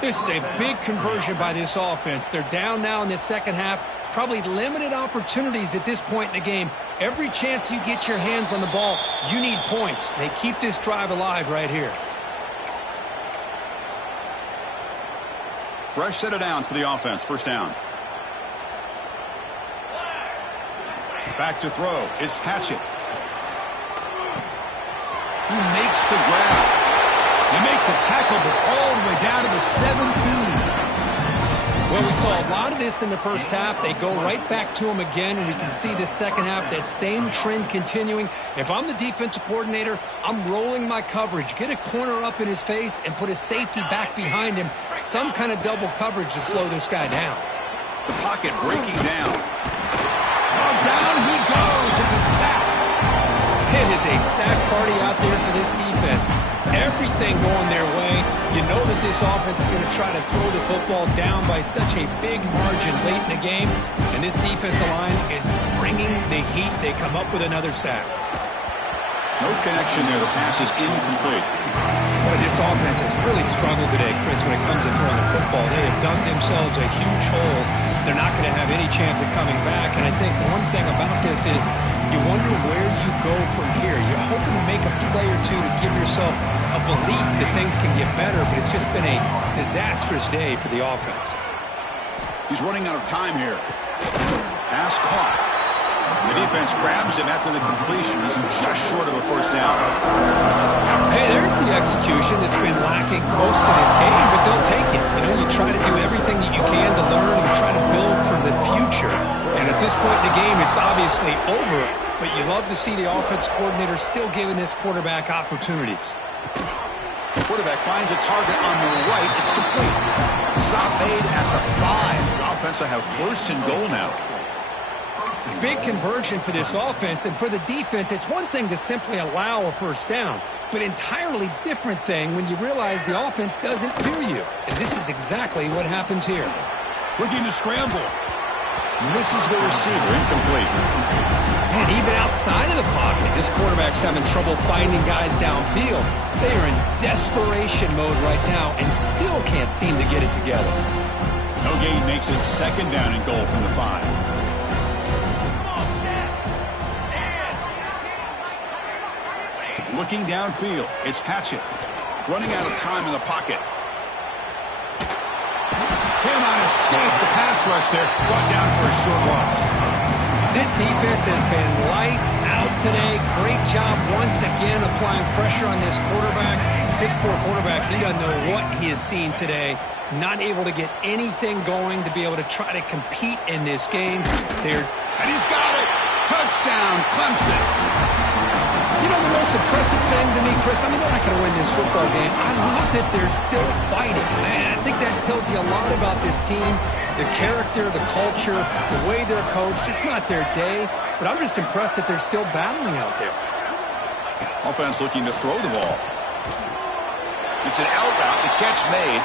This is a big conversion by this offense. They're down now in the second half. Probably limited opportunities at this point in the game. Every chance you get your hands on the ball, you need points. They keep this drive alive right here. Fresh set of downs for the offense. First down. Back to throw. It's Hatchett. He makes the grab. They make the tackle, but all the way down to the 17. Well, we saw a lot of this in the first half. They go right back to him again, and we can see the second half, that same trend continuing. If I'm the defensive coordinator, I'm rolling my coverage. Get a corner up in his face and put a safety back behind him. Some kind of double coverage to slow this guy down. The pocket breaking down. Oh, down he goes. It's a sack. It is a sack party out there for this defense. Everything going their way. You know that this offense is going to try to throw the football down by such a big margin late in the game. And this defensive line is bringing the heat. They come up with another sack. No connection there. The pass is incomplete. Boy, this offense has really struggled today, Chris, when it comes to throwing the football. They have dug themselves a huge hole. They're not going to have any chance of coming back. And I think one thing about this is you wonder where you go from here. You're hoping to make a play or two to give yourself a belief that things can get better, but it's just been a disastrous day for the offense. He's running out of time here. Pass caught. The defense grabs him after the completion. He's just short of a first down. Hey, there's the execution that's been lacking most of this game, but they'll take it. You know, you try to do everything that you can to learn and try to build for the future. And at this point in the game, it's obviously over, but you love to see the offense coordinator still giving this quarterback opportunities. The quarterback finds a target on the right. It's complete. Stop made at the 5. The offense will have first and goal now. Big conversion for this offense, and for the defense, it's one thing to simply allow a first down, but entirely different thing when you realize the offense doesn't fear you. And this is exactly what happens here. Looking to scramble. Misses the receiver, incomplete. And even outside of the pocket, this quarterback's having trouble finding guys downfield. They are in desperation mode right now and still can't seem to get it together. No gain makes it second down and goal from the 5. Looking downfield, it's Hatchett. Running out of time in the pocket. Cannot escape the pass rush there. Brought down for a short loss. This defense has been lights out today. Great job once again applying pressure on this quarterback. This poor quarterback, he doesn't know what he has seen today. Not able to get anything going to be able to try to compete in this game. And he's got it. Touchdown, Clemson. You know, the most impressive thing to me, Chris, I mean, they're not going to win this football game. I love that they're still fighting. And I think that tells you a lot about this team, the character, the culture, the way they're coached. It's not their day, but I'm just impressed that they're still battling out there. Offense looking to throw the ball. It's an out route, the catch made.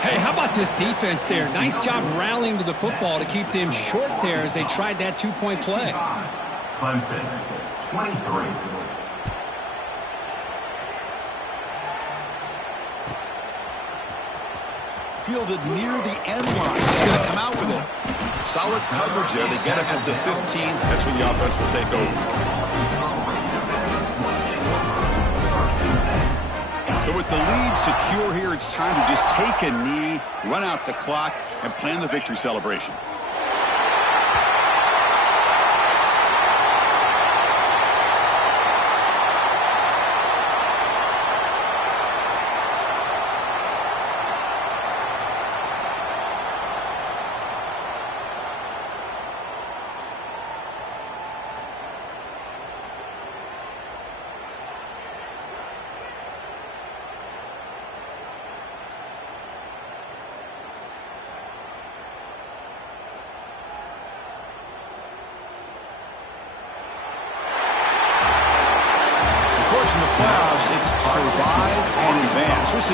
Hey, how about this defense there? Nice job rallying to the football to keep them short there as they tried that two-point play. Clemson, 23. Fielded near the end line. He's going to come out with it. Solid coverage there. They get him at the 15. That's where the offense will take over. So with the lead secure here, it's time to just take a knee, run out the clock, and plan the victory celebration. In the playoffs, it's survive and advance.